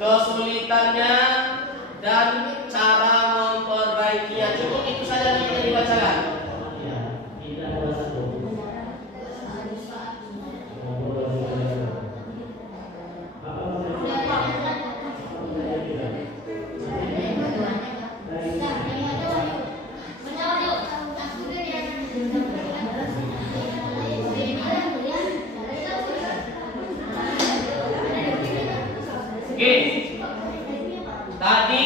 kesulitannya dan cara memperbaikinya. Cukup itu saja yang kita dibacakan. Oke. Tadi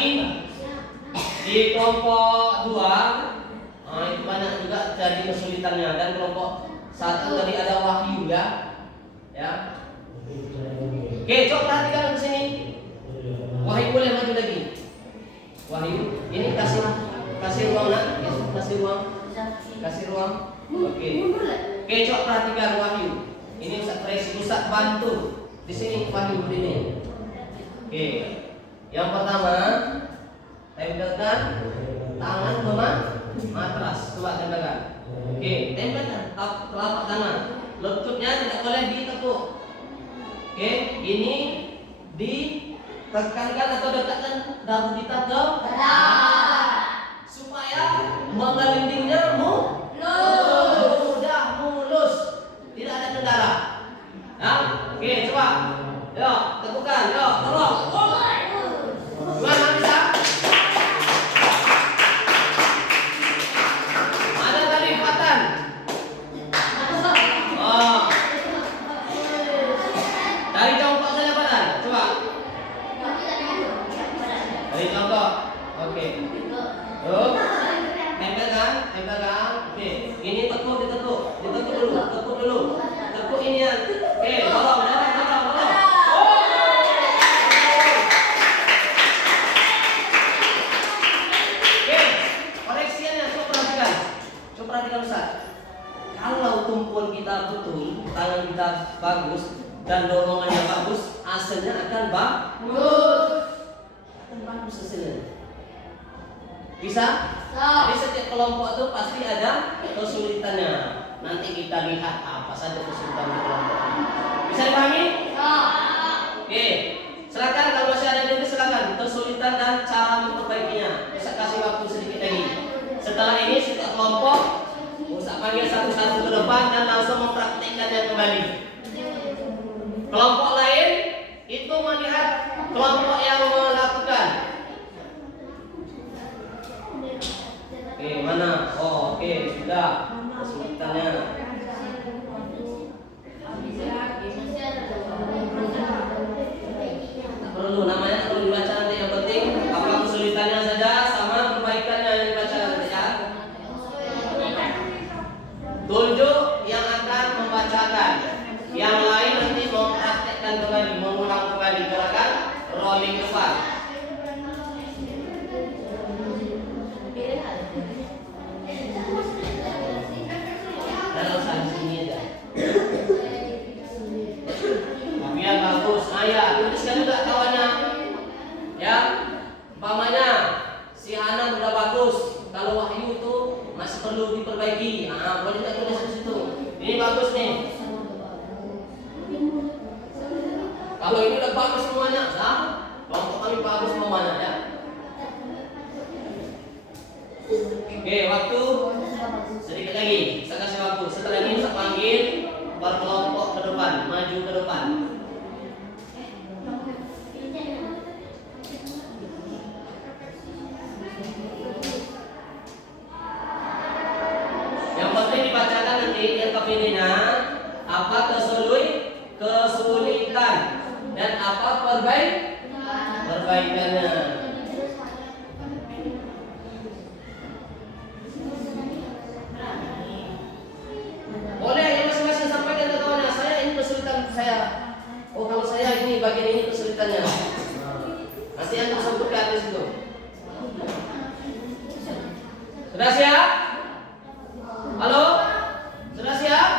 di kelompok 2 itu banyak juga jadi kesulitannya, dan kelompok 1 tadi ada Wahyu ya. Ya. Oke, coba perhatikan ke sini. Wahyu boleh maju lagi. Wahyu, ini kasih ruang nak, kasih ruang. Oke. Oke, coba perhatikan Wahyu. Ini Ustaz bantu. Di sini Wahyu berdiri. Oke, yang pertama tempelkan tangan ke matras. Coba tempelkan. Oke, tempelkan telapak tangan. Lututnya tidak boleh ditekuk. Oke, ini ditekankan atau dekatkan dalam kita ke supaya mengelindingnya mudah mulus, tidak ada kendala. Ya, oke, coba. Yo, tepukan, yo, tolong. Gimana bisa? Mana tadi Fatan? Oh. Dari jongkok saja Fatan, coba. Dari jongkok. Oke. Tuh. Tempelkan. Oke. Ini tekuk dulu. Tekuk ini ya. Oke, tolong. Perhatikan Ustaz, kalau tumpuan kita betul, tangan kita bagus dan dorongannya bagus, hasilnya akan bagus hasilnya. Bisa? Jadi setiap kelompok itu pasti ada kesulitannya. Nanti kita lihat apa saja kesulitan di kelompok ini. Bisa dipahami? Oke, silakan kalau masih ada yang silakan kesulitan dan cara memperbaikinya. Bisa kasih waktu sedikit lagi. Setelah ini setiap kelompok Ustaz panggil satu-satu ke depan dan langsung mempraktikkannya kembali. Kelompok lain itu melihat kelompok yang melakukan. Oke, mana? Oh, oke, sudah kesulitannya. tunjuk yang akan membacakan. Yang lain nanti mempraktekkan kembali, mengulang kembali gerakan rolling depan. Kalau sampai sini aja. Biar bagus. Ayah, tuliskan juga kawannya. Ya, umpamanya si Hana udah bagus. Kalau Wahyu tuh masih perlu diperbaiki. Boleh tak tulis di situ. Ini bagus nih. Kalau ini udah bagus semuanya, kelompok kami bagus semuanya ya. Oke, waktu sedikit lagi. Saya kasih waktu. Setelah ini saya panggil berkelompok ke depan, maju ke depan. Yang penting dibacakan nanti RKPD-nya apa kesulitan dan apa perbaikannya. Boleh yang masing-masing sampaikan ke kawannya. Saya ini kesulitan saya. Oh, kalau saya ini bagian ini kesulitannya. Nanti yang sebutkan di situ. Sudah siap? Halo? Sudah siap?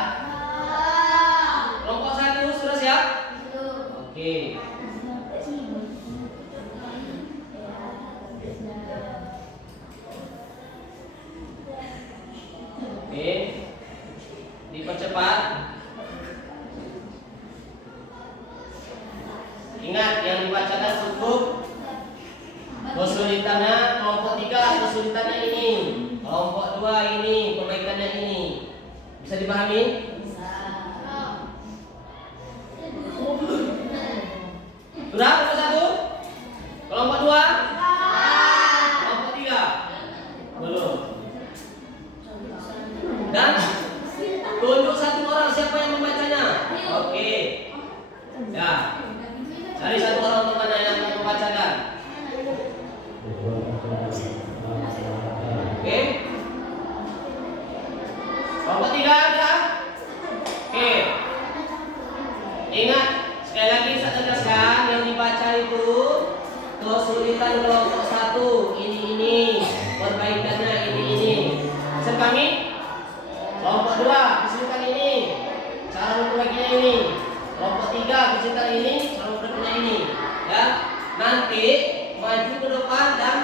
Kelompok 1 sudah siap? Oke. Oke. Dipercepat. Ingat yang dibacakan cukup kesulitannya. Kelompok 3 kesulitannya ini, kelompok 2 ini perbaikannya ini. Bisa dipahami? Sudah kelompok 1? Kelompok 2? Kelompok 3? Belum. Dan tunjuk satu orang siapa yang membacanya. Oke. Ya. Cari satu orang teman yang membacakan. Oke. Kelompok 3 ada? Oke. Ingat, sekali lagi saya tegaskan yang dibaca itu kesulitan kelompok 1 ini, perbaikannya ini. Bisa kami? Kelompok 2 kesulitan ini, cara memperbaikinya ini. Kelompok 3 kesulitan ini, cara memperbaikinya ini. Ya, nanti maju ke depan dan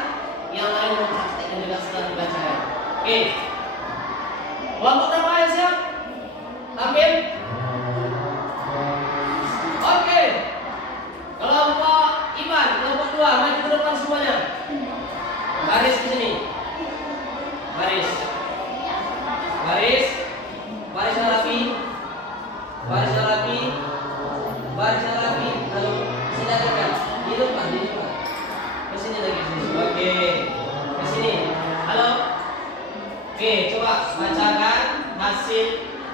yang lain mempraktekkan juga setelah dibaca. Oke. Kelompok berapa yang siap? Tampil. Oke. Kelompok Iman, kelompok 2 maju ke depan semuanya. Baris ke sini. Baris. Baris. Baris rapi. Baris rapi. Baris rapi. Lalu sejajarkan. Di depan. Ke sini lagi ke sini. Oke. Ke sini. Halo. Oke, coba bacakan hasil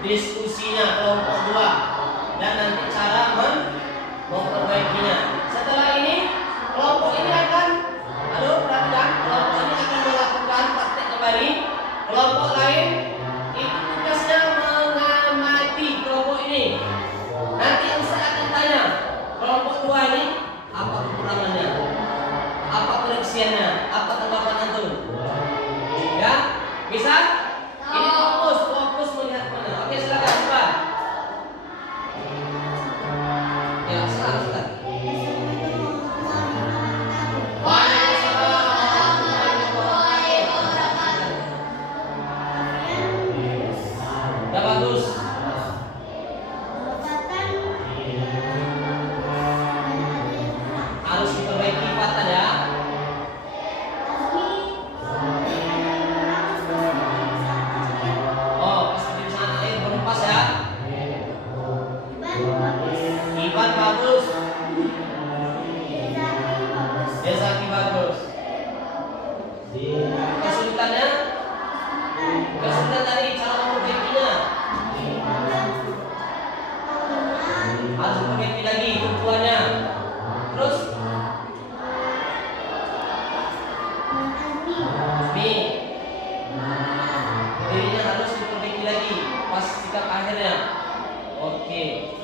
diskusinya kelompok 2 dan nanti cara memperbaikinya. Setelah ini, kelompok ini akan perhatikan, kelompok ini akan melakukan praktek kembali. Kelompok lain itu tugasnya mengamati kelompok ini. Nanti Ustaz akan tanya, kelompok 2 ini apa kekurangannya, apa koreksiannya, apa tanggapan antum. Ya, bisa? Ini fokus melihat mana. Oke, silakan coba. Ya, silakan.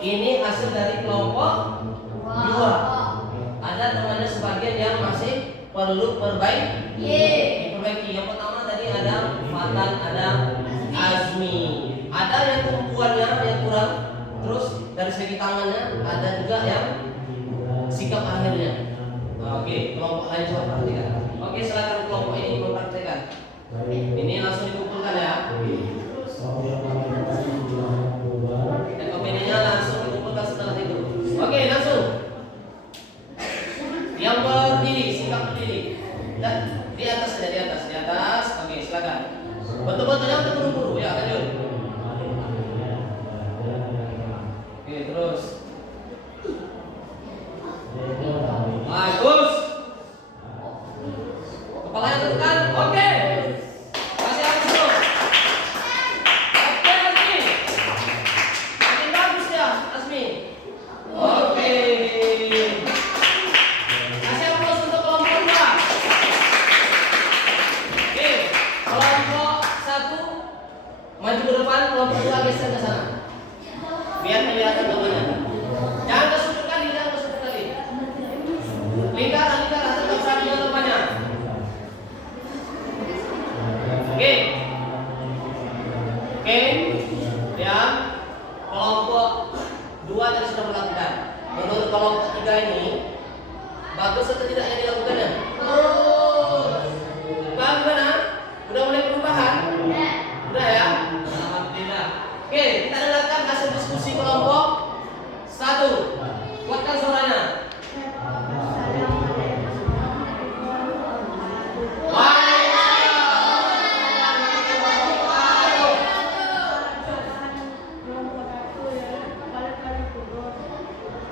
ini hasil dari kelompok 2. Ada temannya sebagian yang masih perlu diperbaiki. Yang pertama tadi ada Fatan, ada Azmi. Ada yang tumpuannya yang kurang. Terus dari segi tangannya ada juga yang sikap akhirnya. Oke, kelompok lain coba perhatikan. Oke, silakan kelompok ini mempraktekkan. Ini langsung dikumpulkan ya. Dan opininya langsung dikumpulkan setelah itu. Oke, langsung. Yang berdiri, sikap berdiri. Dan di atas saja, di atas. Oke, silakan. Betul-betul yang terburu-buru ya, lanjut. Oke, terus. Bagus. Kepalanya tekan. Oke. Kasih langsung. Oke, Azmi. Makin bagus ya, Azmi. Oke. Kasih aplaus untuk kelompok 2. Oke, kelompok 1 maju ke depan, kelompok 2 geser ke sana. Biar kelihatan temannya. Jangan ke sudut kali, Lingkaran tetap sama dengan temannya. Oke, ya. Kelompok 2 tadi sudah melakukan. Menurut kelompok 3 ini, bagus atau tidaknya dilakukannya? Bagaimana? Udah mulai perubahan? Udah ya? Alhamdulillah. Oke, kita dengarkan hasil diskusi kelompok 1. Kuatkan suaranya.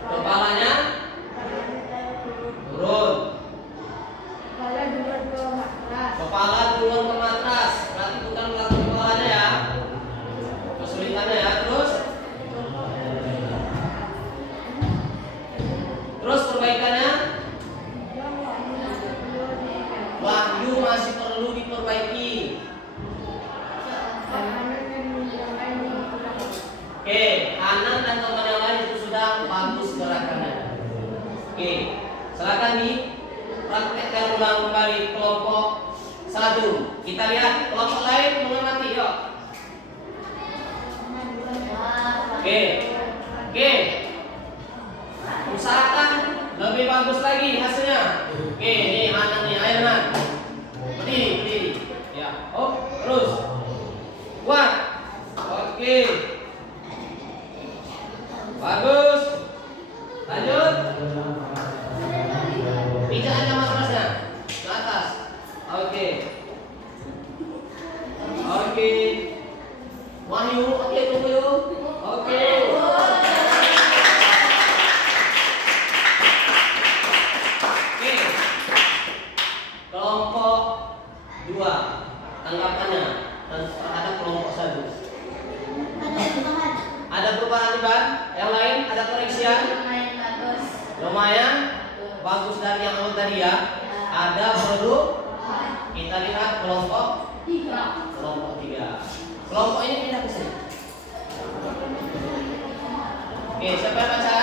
Kepalanya turun. Kepala turun ke matras. Berarti bukan melakukan kepalanya ya. Kesulitannya ya. Terus perbaikannya. Wahyu masih perlu diperbaiki. Oke, Hanan dan teman yang lain itu sudah bagus gerakannya. Oke, silakan dipraktekkan ulang kembali kelompok 1. Kita lihat kelompok lain mengamati, yuk. Oke. Usahakan lebih bagus lagi hasilnya. Oke, ini Hanan nih, ayo Hanan. Berdiri. Ya. Oh, terus. Kuat. Oke. Bagus. Lanjut. Pijak aja matrasnya ke atas. Oke. Wahyu, oke, tunggu yuk. Oke. Kelompok 2 tanggapannya terhadap kelompok 1. Ada perubahan Iban? Yang lain ada koreksian? Lumayan bagus dari yang awal tadi ya. Ada perlu kita lihat kelompok 3. Kelompok ini pindah ke sini. Oke, siapa yang baca?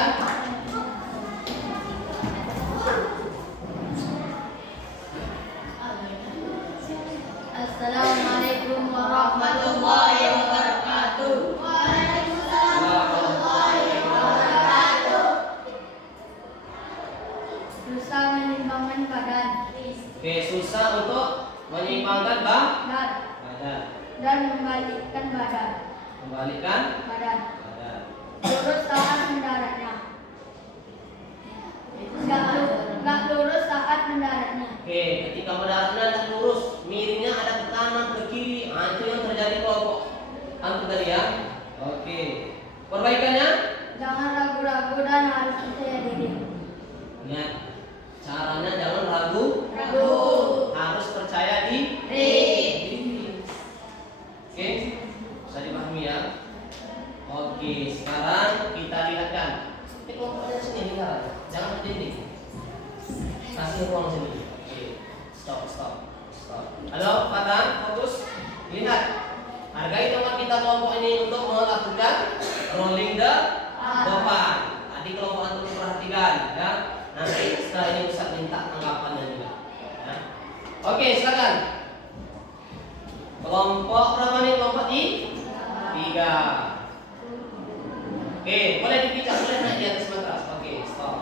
Assalamualaikum warahmatullahi wabarakatuh. Waalaikumsalam warahmatullahi wabarakatuh. Susah menyeimbangkan badan. Oke, susah untuk menyeimbangkan badan dan membalikkan badan. Lurus saat mendaratnya. Enggak lurus saat mendaratnya. Oke, ketika mendaratnya tidak lurus, miringnya ada ke kanan, ke kiri. Itu yang terjadi kelompok antum tadi ya. Oke, perbaikannya? Jangan ragu-ragu dan harus percaya diri. Ingat, caranya jangan ragu, harus percaya diri. Oke, bisa dipahami ya. Oke, sekarang kita lihatkan. Ini kelompoknya sini lingkaran, jangan berdiri. Kasih ruang sini. Oke, stop. Halo, Fatan, fokus. Lihat, hargai teman kita kelompok ini untuk melakukan rolling the depan. Adik kelompok antum perhatikan ya. Nanti setelah ini Ustaz minta tanggapannya juga. Ya. Oke, silakan. Kelompok berapa nih? Kelompok 3. Oke, boleh dipijak, boleh naik di atas matras. Oke, stop.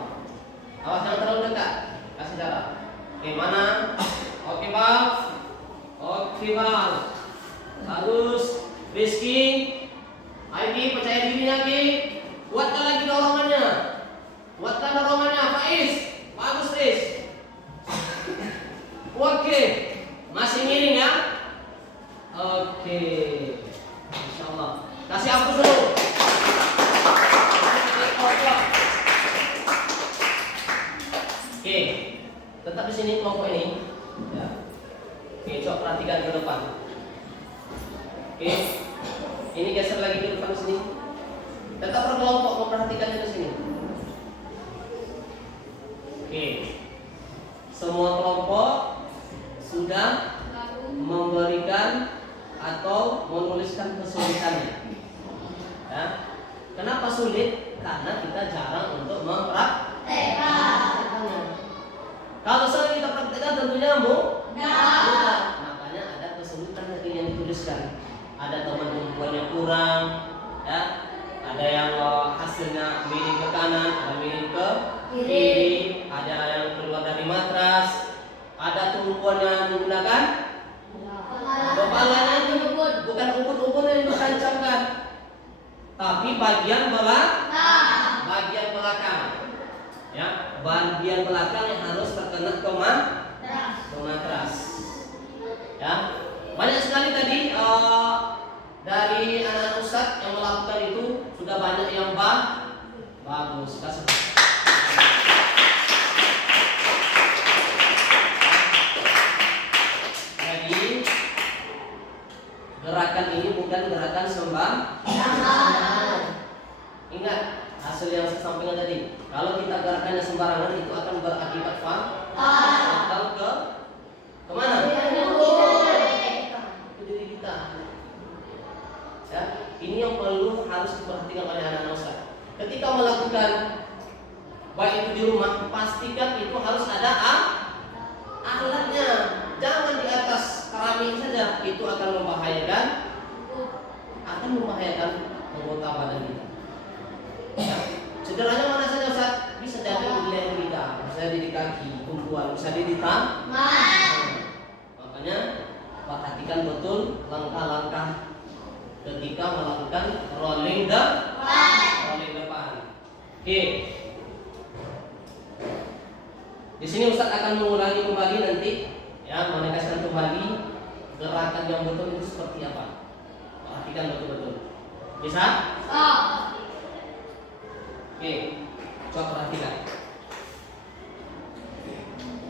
Awas jangan terlalu dekat. Kasih jarak. Oke, mana? Oke, Bang. Oke, Bang. Bagus. Rizky. Aiki, percaya dirinya, Ki. Kuatkan lagi dorongannya. Kuatkan dorongannya, Faiz. Bagus, Riz. Oke. Masih miring ya? Oke. Insyaallah. Kasih hapus dulu. Oke. Tetap di sini kelompok ini. Ya. Oke, coba perhatikan ke depan. Oke. Ini geser lagi ke depan sini. Tetap berkelompok memperhatikannya di sini. Oke. Semua kelompok sudah memberikan atau menuliskan kesulitannya. Ya. Kenapa sulit? Karena kita jarang untuk mempraktekkannya. Kalau sering kita praktekkan tentunya mudah. Makanya ada kesulitan tadi yang dituliskan. Ada teman kumpulannya kurang, ya. Ada yang hasilnya miring ke kanan, ada miring ke kiri, ada yang keluar dari matras, ada tumpuan yang menggunakan kepalanya itu bukan umput-umput yang ditancapkan, tapi bagian belakang, ya, bagian belakang yang harus terkena ke matras, ya. Banyak sekali tadi dari anak-anak Ustaz yang melakukan itu sudah banyak yang bagus. Jadi gerakan ini bukan gerakan sembarangan. Ingat hasil yang saya sampaikan tadi. Kalau kita gerakannya sembarangan itu akan berakibat fatal ke kemana? Ya, ini yang perlu harus diperhatikan oleh anak-anak Ustaz. Ketika melakukan baik itu di rumah, pastikan itu harus ada alatnya. Jangan di atas keramik saja, itu akan membahayakan anggota badan kita. Ya. Cederanya mana saja Ustaz? Bisa jadi di leher kita, bisa jadi di kaki, tumpuan, bisa jadi di tangan. Makanya perhatikan betul langkah-langkah ketika melakukan rolling depan. Oke. Di sini Ustaz akan mengulangi kembali nanti, ya, menegaskan kembali gerakan yang betul itu seperti apa. Perhatikan betul-betul. Bisa? Oke. Coba perhatikan.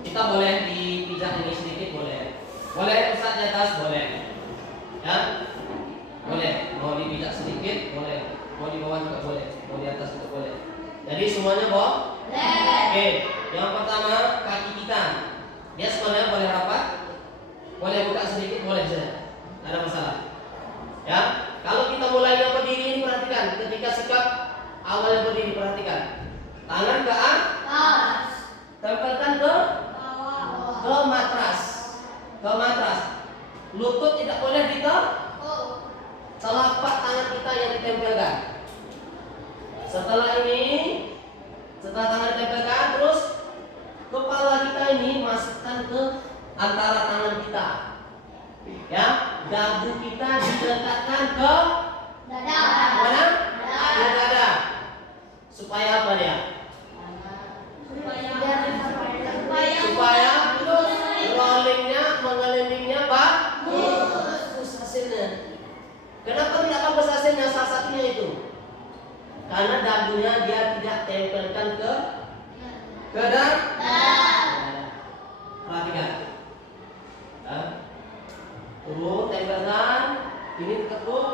Kita boleh dipijak ini sedikit, boleh. Boleh Ustaz di atas, boleh. Ya. Boleh, mau dipijak sedikit boleh, mau di bawah juga boleh, mau di atas juga boleh. Jadi semuanya boleh. Oke, yang pertama kaki kita, dia semuanya boleh rapat, boleh buka sedikit, boleh saja, tidak ada masalah. Ya, kalau kita mulai yang berdiri ini perhatikan, ketika sikap awalnya berdiri perhatikan, tangan ke atas, tempelkan ke matras, lutut tidak boleh telapak tangan kita yang ditempelkan. Setelah tangan ditempelkan, terus kepala kita ini masukkan ke antara tangan kita. Ya, dagu kita didekatkan ke dada. Mana? Ke dada. Supaya apa dia? Supaya rollingnya, mengelilingnya bagus hasilnya. Kenapa tidak bagus hasilnya? Salah satunya itu karena dagunya dia tidak tempelkan ke dada. Perhatikan. Turun, tempelkan. Ini tekuk.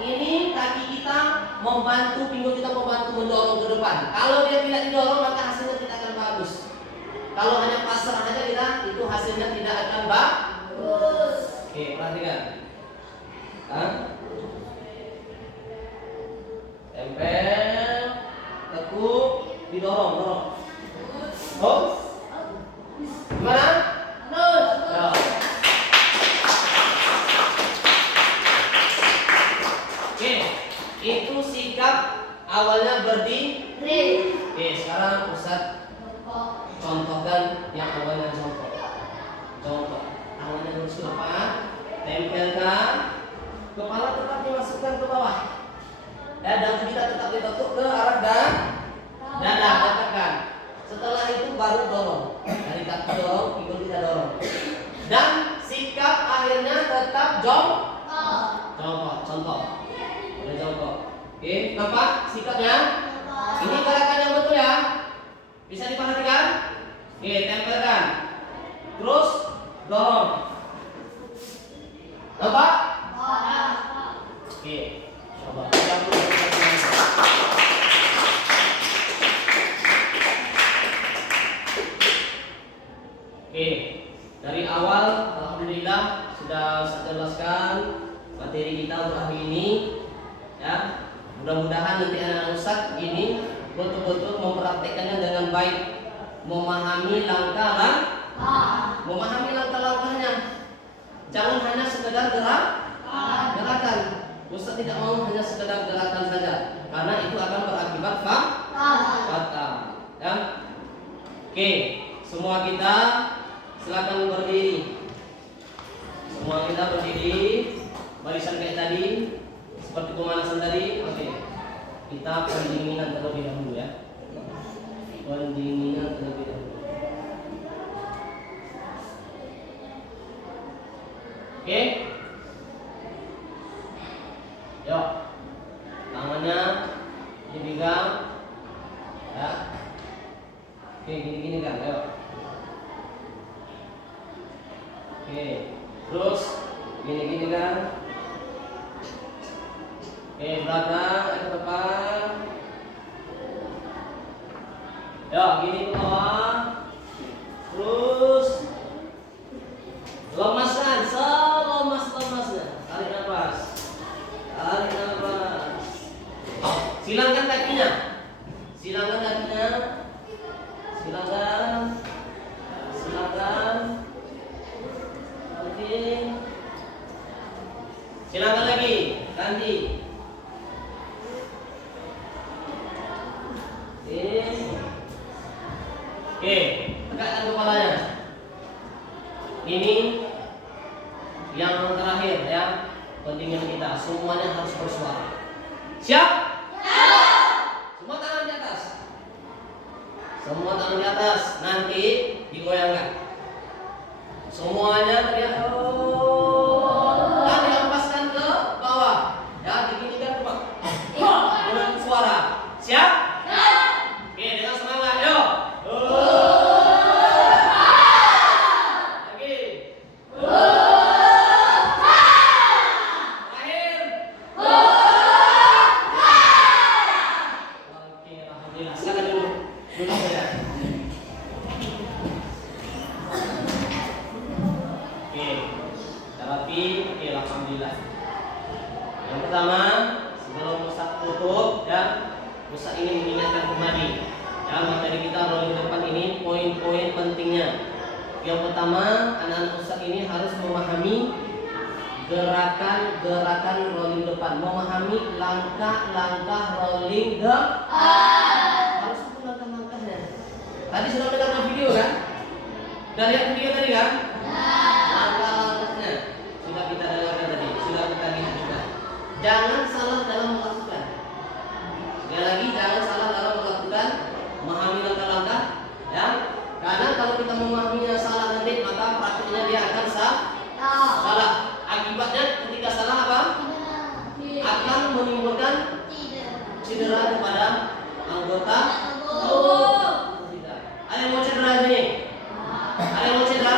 Ini kaki kita membantu, pinggul kita membantu mendorong ke depan. Kalau dia tidak didorong, maka hasilnya tidak akan bagus. Kalau hanya pasrah aja kita, itu hasilnya tidak akan bagus. Oke, perhatikan. Tempel. didorong, dorong. Oh, gimana? Ya. Oke, itu sikap awalnya berdiri. Oke, sekarang Ustaz contohkan yang awalnya jongkok. Jongkok. Awalnya lurus ke depan, tempelkan, kepala tetap dimasukkan ke bawah. Dan kita tetap ditutup ke arah dada, tekan. Setelah itu baru dorong. Dari kaki dorong, ikut kita dorong. Dan sikap akhirnya tetap jongkok. Contoh. Udah jongkok. Oke, nampak sikapnya? Ini gerakan yang betul ya. Bisa diperhatikan? Oke, tempelkan. Terus dorong. Nampak? Oke, coba. Oke, dari awal alhamdulillah sudah saya jelaskan materi kita untuk hari ini. Ya, mudah-mudahan nanti anak-anak Ustaz ini betul-betul mempraktekannya dengan baik, memahami langkah-langkahnya. Jangan hanya sekedar gerakan. Ustaz tidak mau hanya sekedar gerakan saja, karena itu akan berakibat fatal. Ya. Oke, semua kita silakan berdiri. Semua kita berdiri, barisan kayak tadi, seperti pemanasan tadi. Oke. Kita pendinginan terlebih dahulu ya. Pendinginan terlebih dahulu. Oke. Yuk. Tangannya dipegang. Ya. Oke, gini-gini kan, ayo. Oke. Terus gini-gini kan. Oke, belakang, ke depan. Ya, gini ke bawah. Terus lemaskan, selemas-lemasnya. Tarik nafas. Silangkan kakinya. Silakan. Oke. Silakan lagi, ganti. Oke, tegakkan kepalanya. Ini yang terakhir ya, pentingnya kita semuanya harus bersuara. Siap? Semua tangan di atas. Nanti digoyangkan. Semuanya teriak dan dilepaskan ke bawah. Ya, diginikan ke bawah. Dengan suara. Siap? Oke, dengan semangat. Yuk. Lagi. Terakhir. Oke, alhamdulillah. Silakan dulu. Duduk saja. Oke, terapi. Oke, alhamdulillah. Yang pertama, sebelum Ustaz tutup ya, Ustaz ini mengingatkan kembali ya, materi kita rolling depan ini poin-poin pentingnya. Yang pertama, anak-anak Ustaz ini harus memahami gerakan rolling depan, memahami langkah-langkah rolling depan. Harus tahu langkah-langkahnya. Tadi sudah mendengar video kan? Sudah lihat video tadi kan? Langkah-langkahnya sudah kita dengarkan tadi, sudah kita lihat juga. Jangan salah dalam melakukan. Sekali lagi, jangan salah dalam melakukan, memahami langkah-langkah ya. Karena kalau kita memahaminya salah nanti, maka praktiknya dia akan salah. Akibatnya ketika salah apa? Akan menimbulkan cedera kepada anggota tubuh. Ada yang mau cedera ini? Ada yang mau cedera?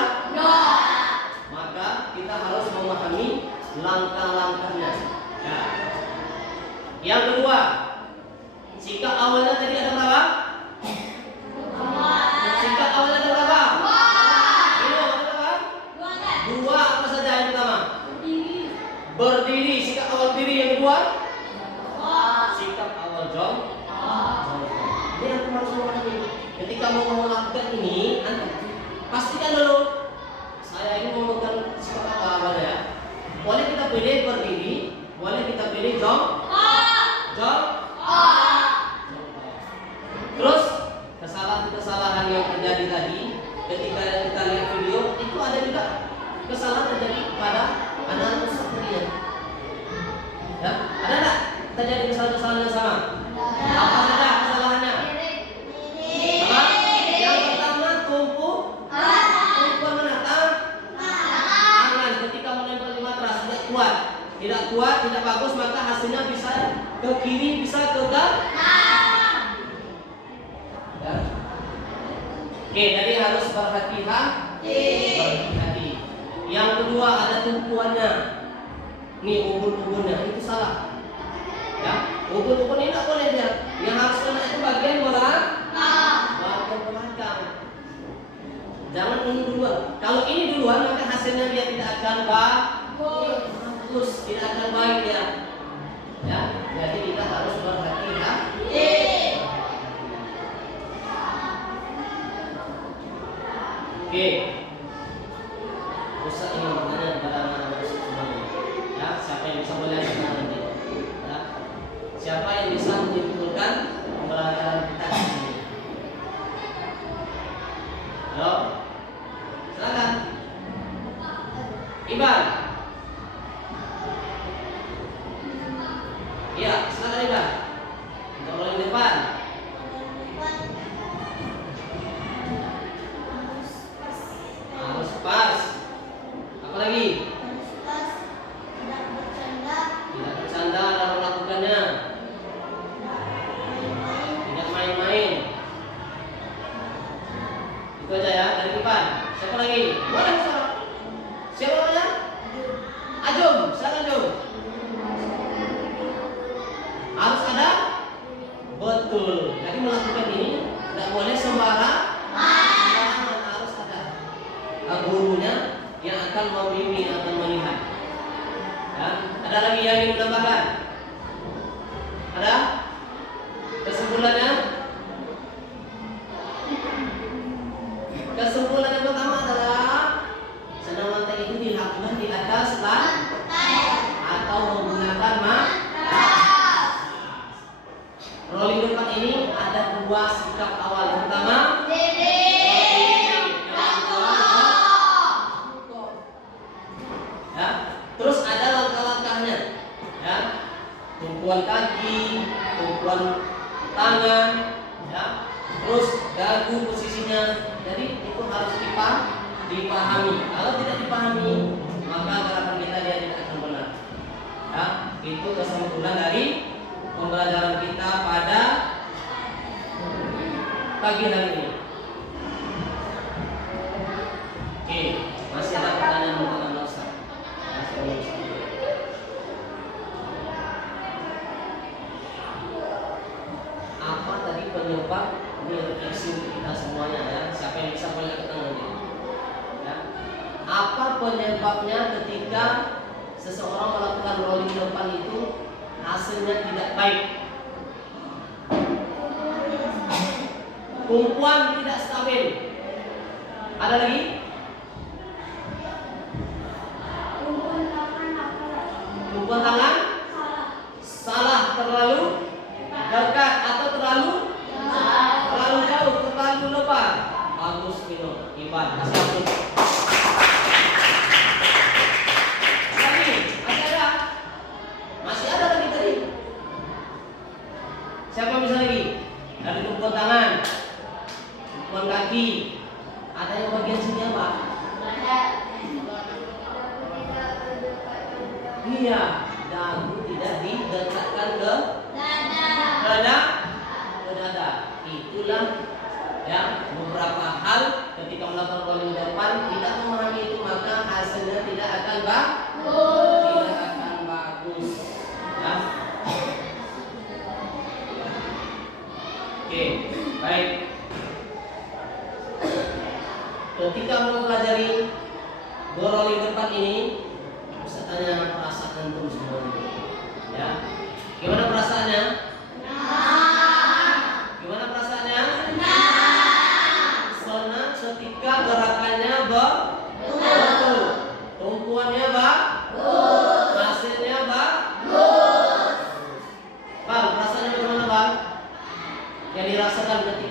Maka kita harus memahami langkah-langkahnya. Ya. Yang kedua, sikap awalnya tadi ada berapa? Sikap awalnya ada berapa? Ini ada berapa? Dua. Apa saja yang pertama? Berdiri. Sikap awal berdiri. Yang kedua? Sikap awal jongkok. Ini yang harus kamu mau melakukan ini, pastikan dulu. Saya ini memegang sifat apa ya? Boleh kita pilih berdiri, boleh kita pilih jong. Terus kesalahan-kesalahan yang terjadi tadi ketika kita lihat video itu ada juga kesalahan terjadi pada anak Ustaz kalian. Ya, ada nggak terjadi kesalahan-kesalahan yang sama? Apa saja kesalahannya? Apa? Yang pertama tumpuan mana? Tangan ketika menempel di matras tidak kuat, tidak bagus, maka hasilnya bisa ke kiri, bisa ke kanan. Ya. Oke, jadi harus berhati-hati. Yang kedua ada tumpuannya. Nih ubun-ubunnya itu salah. Ya, ubun-ubun ini tidak boleh dia. Yang harus kena itu bagian belakang. Jangan ini duluan. Kalau ini duluan maka hasilnya dia tidak akan bagus, tidak akan baik dia. Ya, jadi kita harus berhati-hati. Oke. Ustaz ini bertanya kepada anak-anak semuanya. Ya, siapa yang bisa mulai nanti? Ya. Siapa yang bisa menyimpulkan pembelajaran kita di sini? Halo? Silakan. Iban. Iya, silakan Iban. Untuk rolling depan. Harus pas. Apa lagi? Tidak bercanda dalam melakukannya. Tidak main-main. Itu aja ya dari depan. Siapa lagi? Boleh Ustaz. Siapa namanya? Ajum, silakan Ajum. Harus ada? Betul. Jadi melakukan ini tidak boleh sembarangan, harus ada gurunya yang akan membimbing, akan melihat. Ya. Ada lagi yang ingin menambahkan? Ada? Kesimpulannya? Kesimpulan yang pertama adalah sedang lantai itu dilakukan di atas lantai atau menggunakan rolling depan ini ada dua sikap awal. Yang pertama, ya. Terus ada langkah-langkahnya, ya. Tumpuan kaki, tumpuan tangan, ya. Terus dagu posisinya. Jadi itu harus dipahami. Kalau tidak dipahami, maka gerakan kita dia tidak akan benar. Ya, itu kesimpulan dari pembelajaran kita pada pagi hari ini. Oke, masih ada pertanyaan untuk Anda Ustaz? Apa tadi penyebab refleksi kita semuanya ya? Siapa yang bisa boleh ketemu nanti? Ya. Apa penyebabnya ketika seseorang melakukan rolling depan itu hasilnya tidak baik? Tumpuan tidak stabil. Ada lagi? Tumpuan tangan salah, terlalu dekat atau terlalu jauh, terlalu lebar. Bagus Vino, Iban, kasih ampun. Lagi, masih ada? Masih ada lagi tadi? Siapa bisa lagi? Dari tumpuan tangan, tumpuan kaki, ada yang bagian sini apa? Iya, dagu tidak didekatkan ke dada. Itulah ya beberapa hal ketika melakukan rolling depan tidak memahami itu, maka hasilnya tidak akan bagus. Ya. Oke, baik. Ketika mempelajari rolling depan ini, bisa tanya perasaan antum semuanya. Ya, gimana perasaannya? Gimana perasaannya?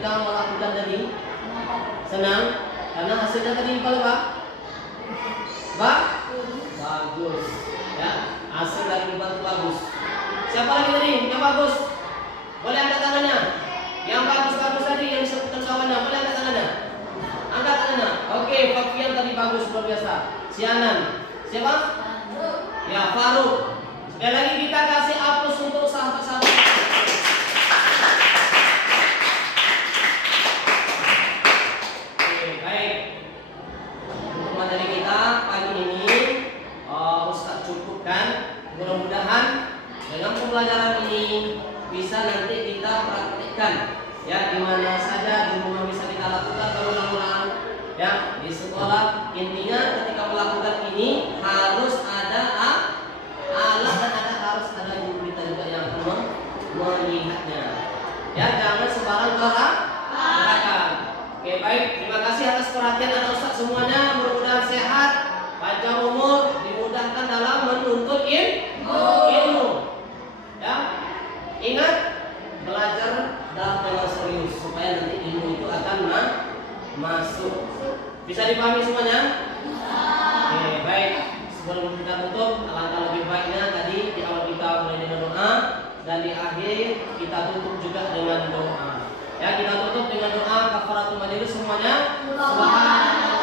ketika melakukan tadi? Senang? Karena hasilnya tadi apa? Bagus. Ya, hasil dari itu bagus. Siapa lagi tadi? Yang bagus? Boleh angkat tangannya. Yang bagus-bagus tadi yang disebutkan kawannya, boleh angkat tangannya. Angkat tangannya. Oke, Fafian tadi bagus luar biasa. Si Anan. Siapa? Ya, Faruk. Sekali lagi kita kasih aplaus untuk sahabat-sahabat. Oke, baik. Untuk materi kita pagi ini Ustaz cukupkan. Mudah-mudahan dengan pembelajaran ini bisa nanti kita praktikkan ya, di mana saja di rumah bisa kita lakukan berulang-ulang ya, di sekolah. Intinya ketika melakukan ini harus ada alat dan harus ada guru kita juga yang melihatnya ya, jangan sembarang gerakan. Oke, baik, terima kasih atas perhatian anak Ustaz semuanya. Mudah-mudahan sehat, panjang umur, dimudahkan dalam menuntut ilmu ya. Ingat, belajar dengan serius supaya nanti ilmu itu akan masuk. Bisa dipahami semuanya? Oke, baik. Sebelum kita tutup, alangkah lebih baiknya tadi di awal kita mulai dengan doa dan di akhir kita tutup juga dengan doa. Ya, kita tutup dengan doa kafaratul majelis semuanya. Subhanallah.